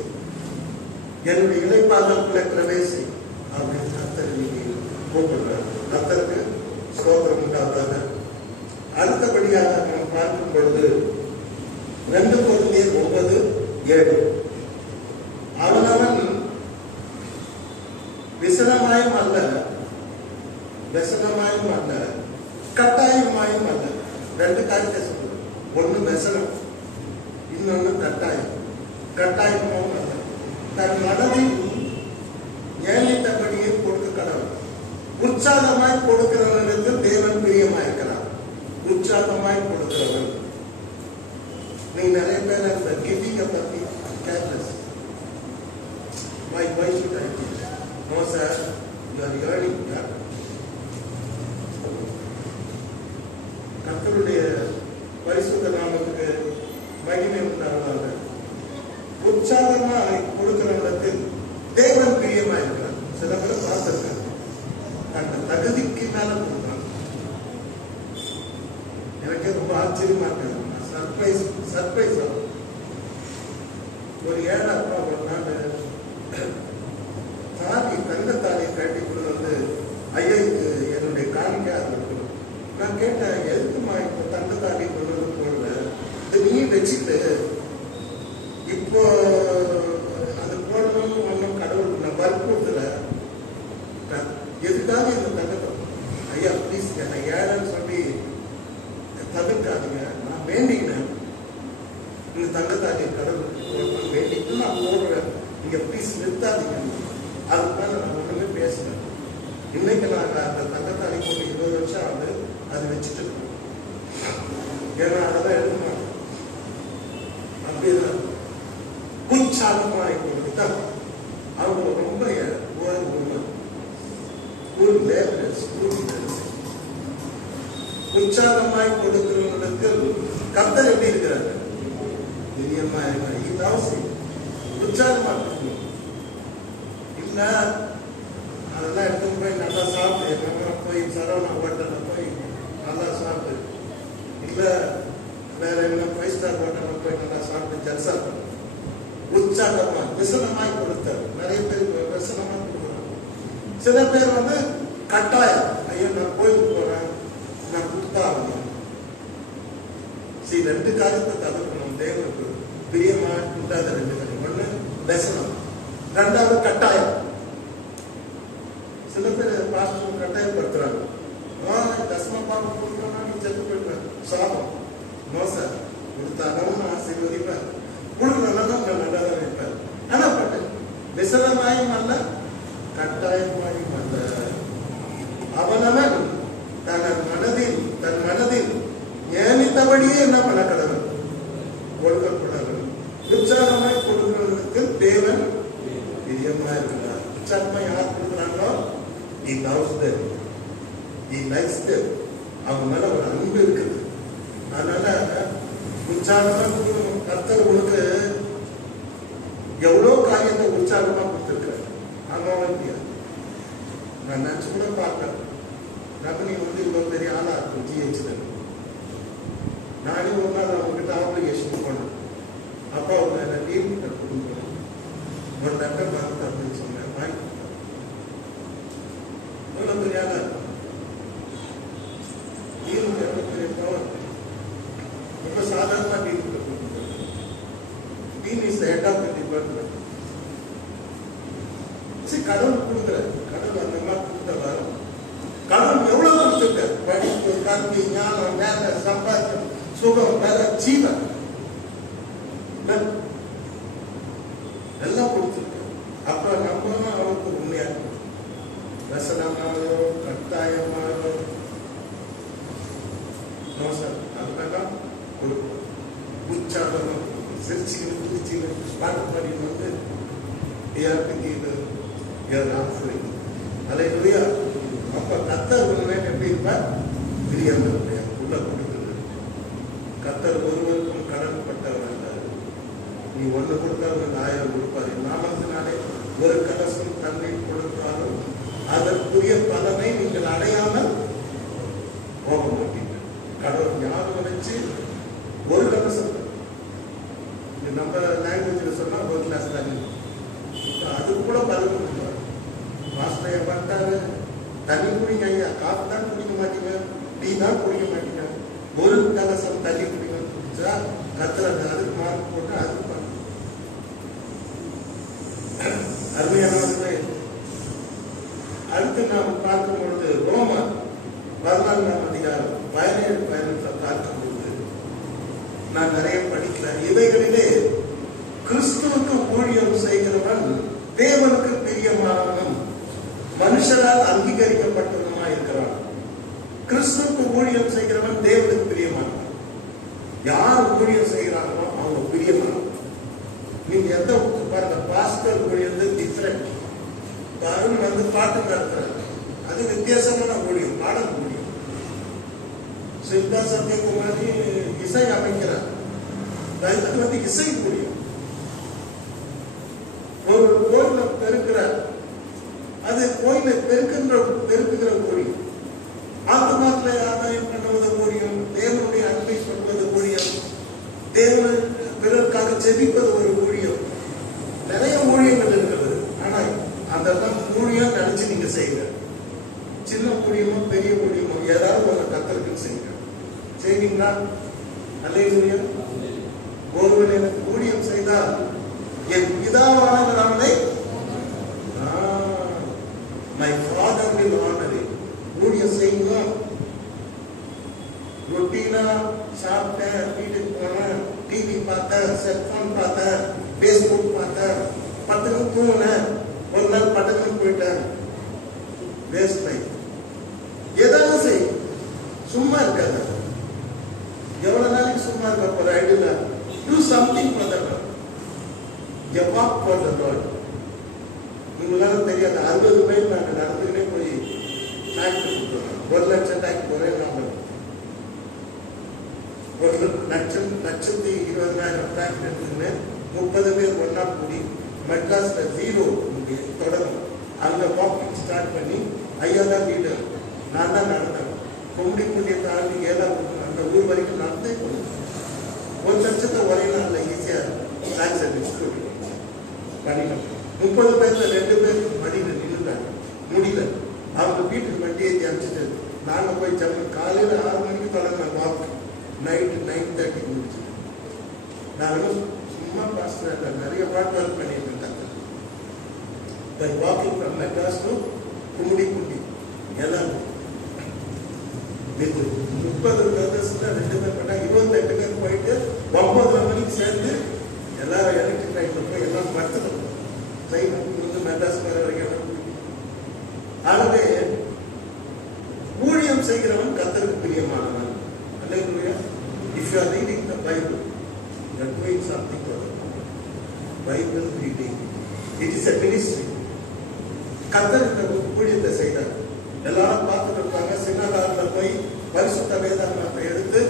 என்னுடைய இளைப்பாதலுக்குள்ள பிரவேசி அப்படின்னு கர்த்தர் கூப்பிடுறார். கர்த்தருக்கு ஸ்தோத்திரம் உண்டாவதாக. அடுத்தபடியாக நாம் பார்க்கும் பொழுது 2 Corinthians 9:7 அவனவன் விசனமாயும் அல்ல கட்டாயமாயும் அல்ல. 2 காரியத்தை சொல்லுது. ஒன்று விசனம், இன்னொன்று கட்டாயம். கட்டாயமும் அல்ல. தன் மனதில் ஏழைத்தபடியே கொடுக்க கடவுள். உற்சாகமாய் கொடுக்கிறவனுக்கு தேவன் பிரியமாயிருக்கிறார். உற்சாகமாய் கொடுக்கிறவன். நீ நிறைய பேர் அந்த கிவிங்க பத்தி careless. Why should I give? No sir, you are earning. கர்த்தருடைய பரிசுத்த நாமத்துக்கு மகிமை உண்டாவதாக. உற்சாகமாக கொடுக்கிறவனுக்கு தேவன் பிரியமாயிருக்கிறார். சில பேர் பார்த்திருக்காங்க, அந்த தகுதிக்கு மேல கொடுக்குறாங்க. எனக்கே ரொம்ப ஆச்சரியமா இருக்காங்க. சர்ப்ரைஸ் ஆகும். ஒரு 7 அப்பா ஒரு நாள் தங்கத்தாலியை கட்டி கொண்டு வந்து ஐயாவுக்கு என்னுடைய காணிக்கை அது இருக்கணும். நான் கேட்டேன், எதுக்குமா இப்போ தங்கத்தாலி கொண்டு வந்து போடல, இது நீ வச்சுட்டு இப்போ அது போடணும்னு ஒன்றும் கடவுள் நான் வற்புறுத்தல. எதுக்காக இந்த தங்கத்தை ஐயா ப்ளீஸ் என்னை ஏழைன்னு சொல்லி தவிர்க்காதீங்க, நான் வேண்டிக்கினேன். ஏன்னா அதெல்லாம் எடுக்க மாட்டேன். அப்படிதான் உற்சாகமாய் கொடுத்தா அவங்க ரொம்ப ஒரு லேபரர்ஸ் உற்சாகமாய் கொடுக்கிறவங்களுக்கு கர்த்தர் எப்படி இருக்கிறாங்க? பிரியமா இருக்கிறாங்க. இது அவசியம். உற்சாகமா இருக்கணும். இல்ல அதெல்லாம் எடுத்து போய் நல்லா சாப்பிட்டு போய் சரவணா ஹோட்டல்ல போய் நல்லா சாப்பிட்டு, இல்ல வேற என்ன 5 ஸ்டார் ஹோட்டல்ல போய் நல்லா சாப்பிட்டு ஜல்சா உற்சாகமா விசனமாய் கொடுத்தார். நிறைய பேர் விசனமா கொடுக்குறாங்க. சில பேர் கட்டாயம், ஐயோ நான் கோயிலுக்கு போறேன், நான் கொடுத்தாகணும். சரி, 2 காரியத்தை தவிர்க்கணும். தேவனுக்கு பிரியமா உண்டாத 2 காரியம். 1 விசனம், 2வது கட்டாயம். சில பேர் பாஸ்டர் கட்டாயப்படுத்துறாங்க. தஸ்மா பாவம் கொடுக்கணும்னா நீ செத்து போயிடுவேன், சாபம். நோ சார், கொடுத்தாலும் நான் ஆசீர்வதிப்பேன், கொடுக்கணும் நல்லா தான் இருப்பேன். ஆனா பட்டு விசனமாயும் அல்ல, கட்டாயமாயும் அல்ல. அவனவன் தன் மனதில் நியமித்தபடியே என்ன பண்ண கடவுள் கொடுக்கப்படாது. உற்சாகமாய் கொடுக்கிறதுக்கு தேவன் பிரியமா இருக்கிறார். உற்சாகமா யார் கொடுக்குறாங்களோ he loves them, he likes them. அவங்க மேல ஒரு அன்பு இருக்குது. அதனால உற்சாகமா கர்த்தர் உனக்கு எவ்வளவு காரியத்தை உற்சாகமா கொடுத்திருக்காரு. ஆமாவா? நான் நினைச்சு கூட பார்க்கல. ரமணி இவ்வளவு பெரிய ஆளா இருக்கும் ஜிஹெச்ல. நானே ஒரு நாள் அவங்ககிட்ட ஆப்ளிகேஷன் பண்ணேன். அப்பா அவங்க என்ன லீவ் கொடுக்கணும், ஒரு லெட்டர் பார்த்து அப்படின்னு சொன்னேன். வாங்கி எவ்வளவு பெரிய ஆளா இருக்கும். லீவ் எவ்வளவு பெரிய பவர். ரொம்ப சாதாரணமா லீவ் கொடுக்கணும். Team is the head of the department. சரி, கடவுள் கொடுக்குறாரு. கடவுள் அந்த மாதிரி கொடுத்த வரும். கடவுள் எவ்வளவு கொடுத்துருக்காரு. படிப்பு, கல்வி, ஞானம், வேலை, சம்பாத்தியம், சுகம், வேலை, ஜீவன் எல்லாம் கொடுத்துருக்காரு. அப்புறம் நம்ம அவருக்கு உண்மையா வசனமாகவோ கட்டாயமாகவோ அதெல்லாம் கொடுக்கும். உற்சாகம் சிரிச்சுக்கணும், குதிச்சுக்கணும், பாட்டு பாடி அலையா. அப்ப கர்த்தர் உண்மை எப்படி இருப்பார்? பிரியம் உள்ள கொடுக்குது. கர்த்தர் ஒருவருக்கும் கடன்பட்டவர் அல்ல. நீ 1 கொடுத்தா 1000 கொடுப்பாரு. நாமத்தினாலே ஒரு கலசம் தண்ணீர் கொடுத்தாலும் அதற்குரிய பலனை நீங்கள் அடையாமல் போக மாட்டீங்க. கடவுள் ஞாபகம் வச்சு ஒரு கலசம், நம்ம லாங்குவேஜ்ல சொன்னா 1 கிளாஸ் தண்ணி, அது கூட பலன் கொடுப்பாரு. மாஸ்டர் பார்த்தாரு, தண்ணி குடிங்க ஐயா, காஃபி தான் குடிக்க மாட்டீங்க, டீ தான் குடிக்க மாட்டீங்க, ஒரு கலசம் தண்ணி குடிங்க குடிச்சா கத்துறாங்க. அதுக்கு மார்க் போட்டு அதுக்கு அருமையானவர்களே, அடுத்து நாம் பார்க்கும் பொழுது ரோமர் 14ஆம் அதிகாரம் 17-18 பார்க்கும் பொழுது நான் நிறைய படிக்கிறேன். இவைகளிலே கிறிஸ்துவுக்கு ஊழியம் செய்கிறவன் தேவனுக்கு பிரியமானவனும் மனுஷரால் அங்கீகரிக்கப்பட்டவனுமா இருக்கிறான். கிறிஸ்துவுக்கு ஊழியம் செய்கிறவன் தேவனுக்கு பிரியமானவன். யார் ஊழியம் செய்கிறாங்களோ அவங்க பிரியமானவன். நீங்க எந்த பாருங்க, பாஸ்டர் ஊழியம் டிஃபரெண்ட். அருண் பாட்டு நடத்துறாரு, அது வித்தியாசமான ஊழியம், பாடல் ஊழியம். சித்தா சத்யகுமாரி இசை அமைக்கிறார், அது இசை ஊழியம். ஒரு கோயில பெருக்கிறார், அது கோயிலை பெருக்குகிற ஊழியம். ஆத்மாக்களை ஆதாயம் பண்ணுவது ஊழியம், தேவனுடைய அன்பை சொல்வது ஊழியம், தேவனை பிறருக்காக செபிப்பது ஒரு ஊழியம். நிறைய ஊழியங்கள் இருக்கிறது. ஆனா அதெல்லாம் ஊழியம் நினைச்சு நீங்க செய்யுங்க. சின்ன ஊழியமோ பெரிய ஊழியமோ ஏதாவது ஒரு கர்த்தருக்கு செய்யுங்க. செய்வீங்களா? அல்லேலூயா. ஒருவன் எனக்கு ஊழியம் செய்தால் என் பிதாவானவர் அவனை my father will honor him. ஊழியம் செய்யுங்க. ரொட்டீனா சாப்பிட்டேன், வீட்டுக்கு போனேன், டிவி பார்த்தேன், செல்போன் பார்த்தேன், பேஸ்புக் பார்த்தேன், 10 நிமிஷம் தூங்கினேன், ஒரு நாள் பட்டத்துக்கு போயிட்டேன். Waste life. ஏதாவது செய், சும்மா இருக்காது. எவ்வளவு சும்மா இருக்க போற idea. Do something for the Lord. A walk for the Lord. உங்களால தெரியாது 60 மைல் நாங்கள் நடந்துக்கிட்டே போய் டாக்ஸ் கொடுத்துறோம். 1 லட்சம் டாக்ஸ் போறேன் நாம 1,20,000 டாக்ஸ் எடுத்துன்னு 30 பேர் ஒன்னா கூடி மெட்ராஸ்ல 0 தொடரும். அங்க வாக்கிங் ஸ்டார்ட் பண்ணி ஐயா தான் லீடர், நான் தான் நடந்தேன். கொம்படிக்குண்டியை தாண்டி 7ஆம் அந்த ஊர் வரைக்கும் நடந்தே போனேன். 1 லட்சத்தை ஒரே நாளில் ஈஸியா டாக்ஸ் எடுத்து பண்ணிட்டோம். 30 பேர்ல 2 பேர் மடியில் நின்றுட்டாங்க, முடியல. அவங்க வீட்டுக்கு வண்டி ஏற்றி அனுப்பிச்சிட்டு நாங்க போய் காலையில 6 மணிக்கு தொடர்ந்த வாக்கு நைட்டு 9:30 முடிச்சு. நாங்களும் சும்மா பாஸ்டர் நிறைய பாட்டு ஒர்க் பண்ணிட்டு இருக்காங்க. By walking from Madras to Kumudikundi, எல்லாம் 30 பிரதர்ஸ்ல 2 பேர் பண்ணா 28 பேர் போயிட்டு 9 மணிக்கு சேர்ந்து எல்லாரும் எலக்ட்ரிக் ட்ரெயின்ல போய் எல்லாம் படுத்துக்கணும். ட்ரெயின் வந்து மெட்ராஸ் வர வரைக்கும். ஆகவே ஊழியம் செய்கிறவன் கர்த்தருக்கு பிரியமானவன். அல்லேலூயா. If you are reading the Bible, you are doing something for the Bible reading. It is a ministry. கர்த்தர் இந்த ஊழியத்தை செய்தார். எல்லாரும் பார்த்துட்டு இருப்பாங்க. சின்னதாரில போய் பரிசுத்த வேதாகமத்தை எடுத்து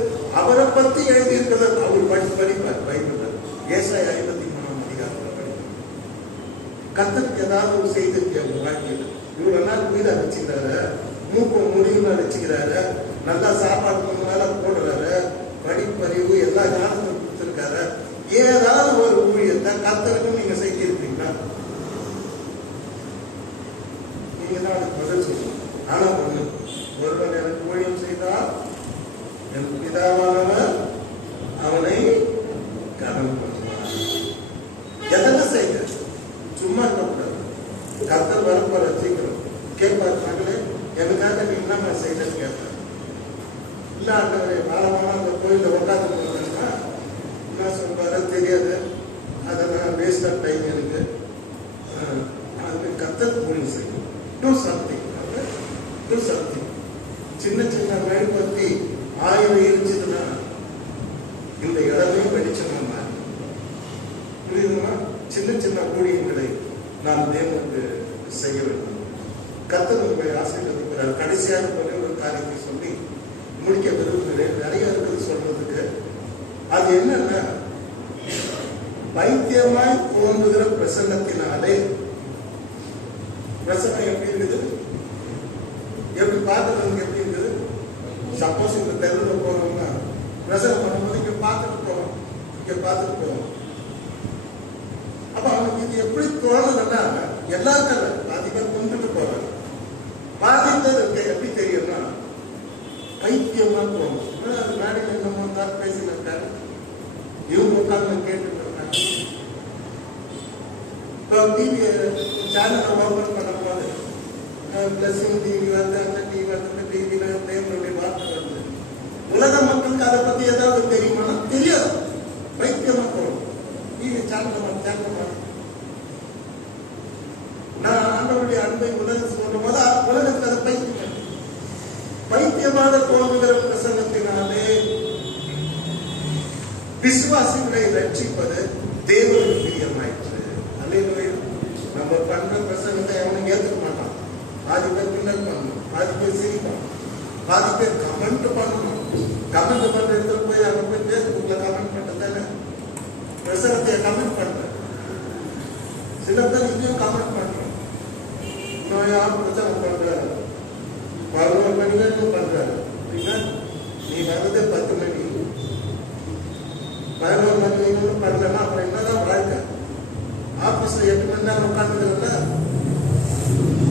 அவரை பத்தி எழுதியிருக்கிறத அவர் படிப்பார். பைபிள்ல ஏசாயா 53ஆம் அதிகாரத்தில் படிப்பார். கர்த்தருக்கு ஏதாவது ஒரு செய்திருக்க உங்க வாழ்க்கையில் இவ்வளவு நாள் வீடா வச்சுக்கிறாரு, மூக்கு முடிவுல வச்சுக்கிறாரு, நல்லா சாப்பாடு மேல போடுறாரு, படிப்பறிவு எல்லா ஞானத்தையும் கொடுத்திருக்காரு. ஏதாவது ஒரு ஊழியத்தை கர்த்தருக்கும் நீங்க செய்திருப்பீங்களா? நீங்க தான் அதுக்கு பதில் சொல்லணும். ஆனா ஒண்ணு, ஒருவன் எனக்கு ஊழியம் செய்தால் என் பிதாவானவர் அவனை கனம் பண்ணுவார். எதெல்லாம் செய்ய சும்மா இருக்கக்கூடாது. கர்த்தர் வரப்போற சீக்கிரம் கேட்பார், மகளே எனக்காக நீ என்னமா செய்யணும்னு கேட்பார். இல்ல ஆண்டவரே வாரமான அந்த கோயில உட்காந்து போனா என்ன சொல்வாரு தெரியாது, அதெல்லாம் வேஸ்ட் ஆஃப் டைம் எனக்கு. அது கர்த்தர் ஊழியம் செய்யும். Do something. Do something. சின்ன சின்ன மேற்பத்தி 1000 இருந்துச்சுன்னா இந்த இடமே வெளிச்சமா புரியுதுமா? சின்ன சின்ன ஊழியங்களை நாம் தேவனுக்கு செய்ய வேண்டும். கர்த்தர் உங்களை ஆசீர்வதிக்கிறார். கடைசியாக ஒரு காரியத்தை சொல்லி முடிக்க விரும்புகிறேன். நிறைய இருக்குது சொல்றதுக்கு. அது என்னன்னா, பைத்தியமாய் தோன்றுகிற பிரசன்னத்தினாலே, பிரசன்னம் எப்படி இருக்குது, எப்படி பார்க்கறதுக்கு எப்படி இருக்குது. சப்போஸ் இந்த தெருவில் போறோம்னா பிரசன்னம் பண்ணும்போது இங்க பார்த்துட்டு போறோம், இங்க பார்த்துட்டு போறோம். அப்ப அவனுக்கு இது எப்படி தோணுதுன்னா, எல்லாரும் பாதி பேர் கொண்டுட்டு போறாங்க. பாதி பேர் எப்படி தெரியும்னா பைத்தியமா தோணும். அது மேடையில் என்னமோ தான் பேசிட்டு இருக்காரு, இவங்க உட்கார்ந்து கேட்டுட்டு இருக்காங்க. டிவி சேனலை ஓபன் பண்ணும்போது பிளஸிங் டிவி வந்து, அந்த டிவி வந்து, டிவியில தேவனுடைய வார்த்தை வருது. உலக மக்களுக்கு அதை பத்தி ஏதாவது தெரியுமா? தெரியாது. பைத்தியமா தோணும். டிவி சேனல் நான் ஆண்டவருடைய அன்பை உலகம் சொல்லும் போது உலகத்தில் அதை பைத்தியமாக தோன்றுகிற பிரசங்கத்தினாலே விசுவாசிகளை ரட்சிப்பது தேவனுக்கு பிரியமாயிற்று. அல்லேலூயா. நம்ம பண்ற பிரசங்கத்தை அவனுக்கு ஏற்றுக்க மாட்டான். பாதி பேர் பின்னல் பண்ணணும், பாதி பேர் சிரிப்பான், பாதி பேர் கமெண்ட் பண்ணணும். கமெண்ட் பண்ற இடத்துல போய் அவங்க போய் பேஸ்புக்ல கமெண்ட் பண்றதானே பிரசங்கத்தை கமெண்ட் பண்ற. சில பேர் இங்கேயும் கமெண்ட் பண்றோம். நோயா பிரசங்கம் பண்றாரு, 11 மணி நேரம் பண்றாரு அப்படின்னா நீ வர்றது 10 மணி, 11 மணி நேரம் பண்ணலன்னா அப்புறம் என்னதான் வாழ்க்கை? ஆபீஸ்ல 8 மணி நேரம் உட்காந்துக்கிறத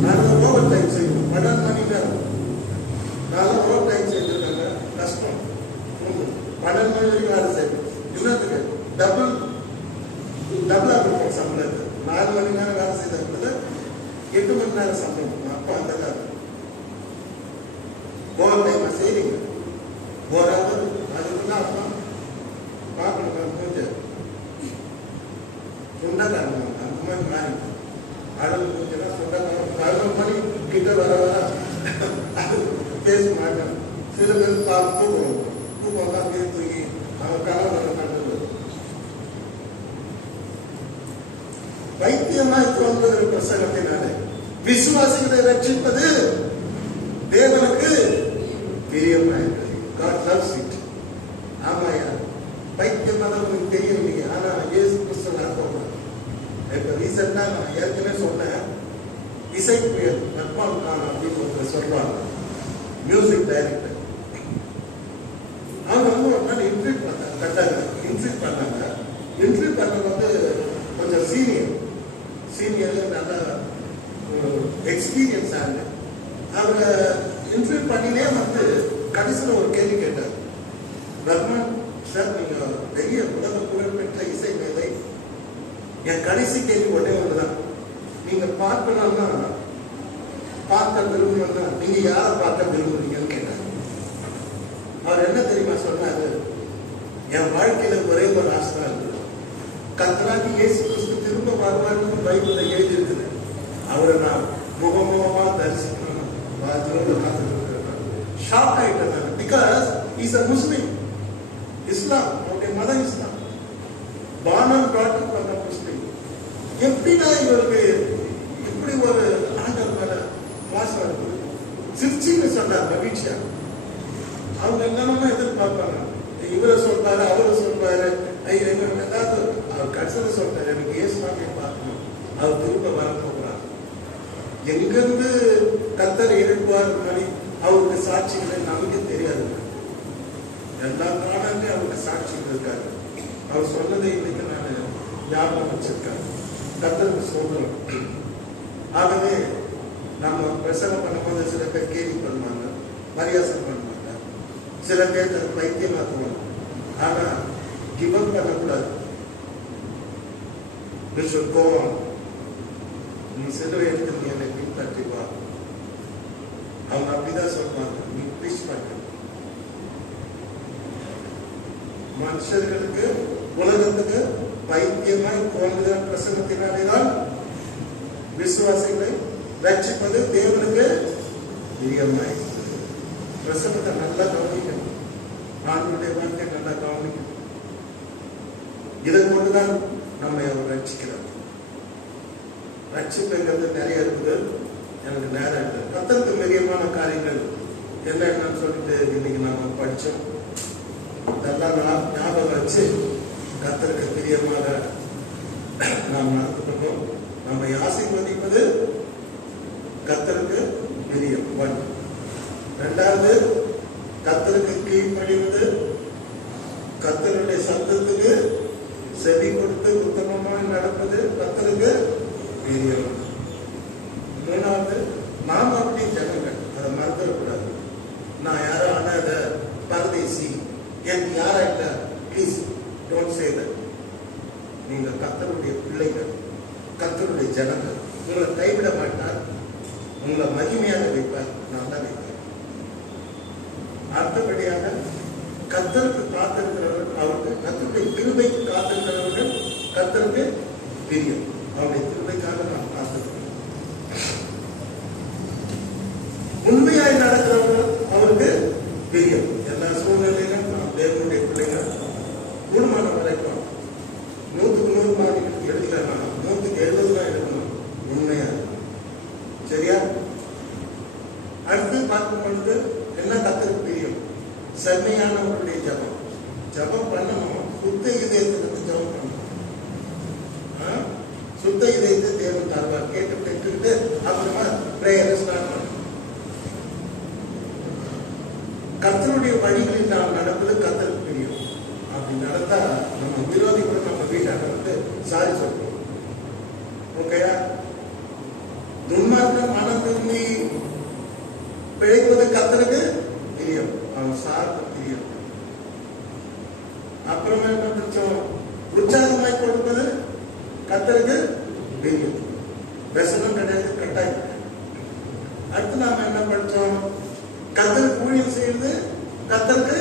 நான் ஓவர் டைம் செய்யணும். 12 மணி நேரம் நான் ஓவர் டைம் செஞ்சிருக்காங்க. கஷ்டம். 12 மணி வரைக்கும் வேலை செய்யணும். இன்னத்துக்கு டபுளா இருக்கும் சம்பளத்தை. 4 மணி நேரம் வேலை செய்த 8 மணி நேரம் சம்பளம். அப்போ அந்த காலம் ஓவர் டைம் செய்றீங்க. ஓராவது அதுக்குதான் அப்புறம் பார்க்கணும். மூஞ்ச சொந்தக்காரங்க அந்த மாதிரி மாறி அழகு மூஞ்செல்லாம் சொந்தக்காரங்க 11 மணி கிட்ட வர அது பேச மாட்டேன். சில பேர் தூக்கம் தான் அப்படியே தூங்கி அவன் கணவன் கண்டது பைத்தியமாய் தோன்றுகிற பிரசங்கத்தினாலே விசுவாசிகளை ரட்சிப்பது தேவனுக்கு பிரியமாயிருக்கிறது. God loves it. ஆமாயா, பைத்தியம் உங்களுக்கு தெரியும் நீங்க, ஆனா இயேசு கிறிஸ்து நடத்துவாங்க. இப்ப ரீசெண்டா நான் ஏற்கனவே சொன்னேன், இசைப்பிரியர் ரத்மான் கான் அப்படின்னு ஒருத்தர் சொல்றாங்க, மியூசிக் டைரக்டர். அவங்க வந்து ஒரு நாள் இன்டர்வியூ பண்ணாங்க. இன்டர்வியூ பண்ண கொஞ்சம் சீனியர் நல்லா எக்ஸ்பீரியன்ஸ் ஆகுது. அவரை இன்டர்வியூ பண்ணினே கடைசியில் ஒரு கேள்வி கேட்டார். ரத்மான் சார், நீங்க பெரிய உலக புகழ்பெற்ற இசை மேதை, என் கடைசி கேள்வி ஒன்றே ஒன்றுதான், நீங்க பார்க்கணும்னா பார்க்க விரும்பணும்னா நீங்க யாரை பார்க்க விரும்புறீங்கன்னு கேட்டார். அவர் என்ன தெரியுமா சொன்னாரு, என் வாழ்க்கையில ஒரே ஒரு ஆசை தான் இருக்குது, கர்த்தராகிய இயேசு கிறிஸ்து திரும்ப வருவார்னு பைபிள்ல எழுதி இருக்குது, அவரை நான் முகமுகமா தரிசிக்கணும். ஷாக் ஆயிட்டேன். பிகாஸ் இஸ் அ முஸ்லிம், இஸ்லாம், அவருடைய மதம் இஸ்லாம், பானம் டாக்டர் பண்ண முஸ்லிம். எப்படின்னா இவருக்கு இப்படி ஒரு ஆண்டர் மேல வாசம் இருக்குது. சிரிச்சின்னு சொன்னார் மகிழ்ச்சியா. அவங்க என்னென்னமோ எதிர்பார்ப்பாங்க, இவரை சொல்றாரு அவரை சொல்றாரு, ஏதாவது அவர் கடைசியில சொல்றாரு, எனக்கு ஏசுவாங்க பார்க்கணும், அவர் திரும்ப வர போகிறார். எங்கிருந்து கர்த்தர் எழுப்புவார் மாதிரி அவருக்கு சாட்சிகளை நமக்கு தெரியாது. எல்லா காலமே அவருக்கு சாட்சிகள் இருக்காரு. அவர் சொன்னதை இன்னைக்கு நான் ஞாபகம் வச்சிருக்கேன். கர்த்தருக்கு சொல்றோம். ஆகவே நம்ம பிரசங்கம் பண்ணும்போது சில பேர் கேள்வி பண்ணுவாங்க, பரியாசம் பண்ணுவாங்க, சில பேர் அது பைத்தியமாக்குவாங்க. ஆனா கிவ் அப் பண்ணக்கூடாது. நீ சிலுவை எடுத்து நீ என்னை பின்பற்றி வா. அவங்க அப்படிதான் சொல்றாங்க. நீ ப்ரீச் பண்ண மனுஷர்களுக்கு உலகத்துக்கு பைத்தியமாய் தோன்றுகிற பிரசங்கத்தினாலேதான் விசுவாசிகளை ரட்சிப்பது தேவனுக்கு பிரியமாய். பிரசங்கத்தை நல்லா கவனிக்கணும், ஆண்டவருடைய வார்த்தையை நல்லா கவனிக்கணும். இதை கொண்டுதான் நம்ம அவர் ரட்சிக்கிறார். ரட்சிப்புங்கிறது நிறைய இருக்குது, எனக்கு நேரம் இருக்குது. கர்த்தருக்கு பிரியமான காரியங்கள் என்னன்னு சொல்லிட்டு இன்னைக்கு நாம படிச்சோம். இதெல்லாம் ஞாபகம் வச்சு கர்த்தருக்கு பிரியமாக நாம் நடத்தப்பட்டோம். நம்மை ஆசீர்வதிப்பது கர்த்தருக்கு பிரியம். இரண்டாவது, கர்த்தருக்கு கீழ்ப்படிவது, கர்த்தருடைய சத்தத்துக்கு செவி கொடுத்து உத்தமமாக நடப்பது கர்த்தருக்கு பிரியம். மூணாவது, நாம் அப்படி ஜனங்கள், அதை மறந்துடக்கூடாது. நான் யாரோ அனாத பரதேசி, எனக்கு யாராயிட்ட, ப்ளீஸ் டோன்ட் சே தட். நீங்க கர்த்தருடைய பிள்ளைகள், கர்த்தருடைய ஜனங்கள். உங்களை கைவிட மாட்டார், உங்களை மகிமையாக வைப்பார், நான் தான் வைப்பேன். அடுத்தபடியாக கர்த்தருக்கு காத்திருக்கிறவர்கள், அவருக்கு கர்த்தருடைய கிருபைக்கு காத்திருக்கிறவர்கள் கர்த்தருக்கு பிரியம். அவருடைய கிருபைக்காக நாம் காத்திருக்கிறோம். உண்மையாய் நடக்கிறவர்கள் அவருக்கு பிரியம். எல்லா சூழ்நிலையிலும் நாம் தேவனுடைய பிள்ளைகள் குடும்பம் வரைக்கும் 100க்கு 100 மார்க் எடுக்கலாம், 100க்கு 70 தான் எடுக்கணும் உண்மையா. சரியா? அடுத்து பார்க்கும் பொழுது என்ன கர்த்தருக்கு பிரியம்? செம்மையானவர்களுடைய ஜபம். ஜபம் பண்ணணும், சுத்த இதயத்திலிருந்து ஜபம் பண்ணணும். சுத்த இதயத்தை தேவன் தருவார். கேட்டு பெற்றுக்கிட்டு அப்புறமா பிரேயர் ஸ்டார்ட் பண்ணணும். கர்த்தருடைய வழிகளில் நாம் நடப்பது கர்த்தருக்கு பிரியம். அப்படி நடந்தா நம்ம விரோதி கூட நம்ம வீட்டாக சாரி சொல்றோம். ஓகேயா? துன்மார்க்கம் மனம் திரும்பி பிழைப்பது கர்த்தருக்கு பிரியம், அவன் சார்ந்த பிரியம். அப்புறமா என்ன படிச்சோம்? உற்சாகமாய் கொடுப்பது கர்த்தருக்கு பிரியம். व्यसனம் கிடையாது, கட்டாயம். அடுத்து நாம என்ன படிச்சோம்? கர்த்தருக்கு ஊழியம் செய்வது கர்த்தருக்கு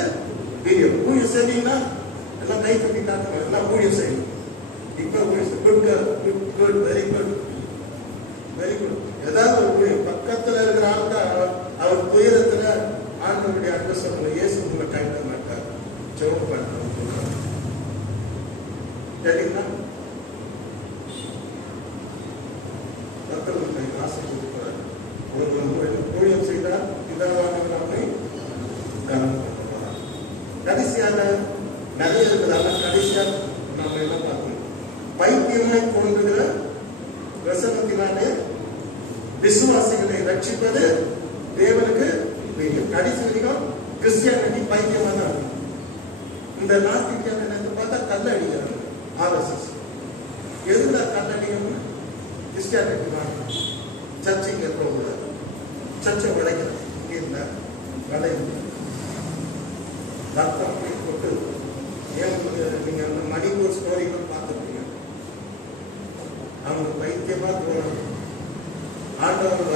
பிரியம். ஊழியம் செய்வீங்கன்னா எல்லாம் கை தட்டி காட்டணும், எல்லாம் ஊழியம் செய்யணும். இப்ப good, very good, very good. ஏதாவது ஒரு ஊழியம் பக்கத்துல இருக்கிற ஆளுக்கு அவர் துயரத்துல ஆண்டவருடைய அன்பு சொல்லுங்க, இயேசு உங்களை கைவிட மாட்டார், ஜெபம் பண்ணுறோம். தெரியுமா? கர்த்தர் ஆசை கொடுக்கிறார். ஒருவர் ஊழியம் செய்தால் பிதாவானவரை கனம் பண்ணுவார். கடைசியாக நிறைய இருக்கிறாங்க. கடைசியாக நம்ம என்ன பார்க்கணும்? பைத்தியமாய் தோன்றுகிற வசனத்தினாலே விசுவாசிகளை ரட்சிப்பது தேவனுக்கு தெரியும். கடைசி வரைக்கும் கிறிஸ்டியானிட்டி பைத்தியமா தான் இருக்கும். இந்த நாஸ்திகான பார்த்தா கல்ல அடிக்கிறாங்க. RSS எதுல கல்ல அடிக்கணும்? கிறிஸ்டியானிட்டி தான். சர்ச்சைக்கு போகக்கூடாது. சர்ச்சை உடைக்கிறது இல்லை, வளையும் ரத்தம் போட்டு. ஏன் நீங்க அந்த மணிப்பூர் ஸ்டோரிகள் பார்த்துருப்பீங்க. அவங்க பைத்தியமா தோணும். ஆண்டவர்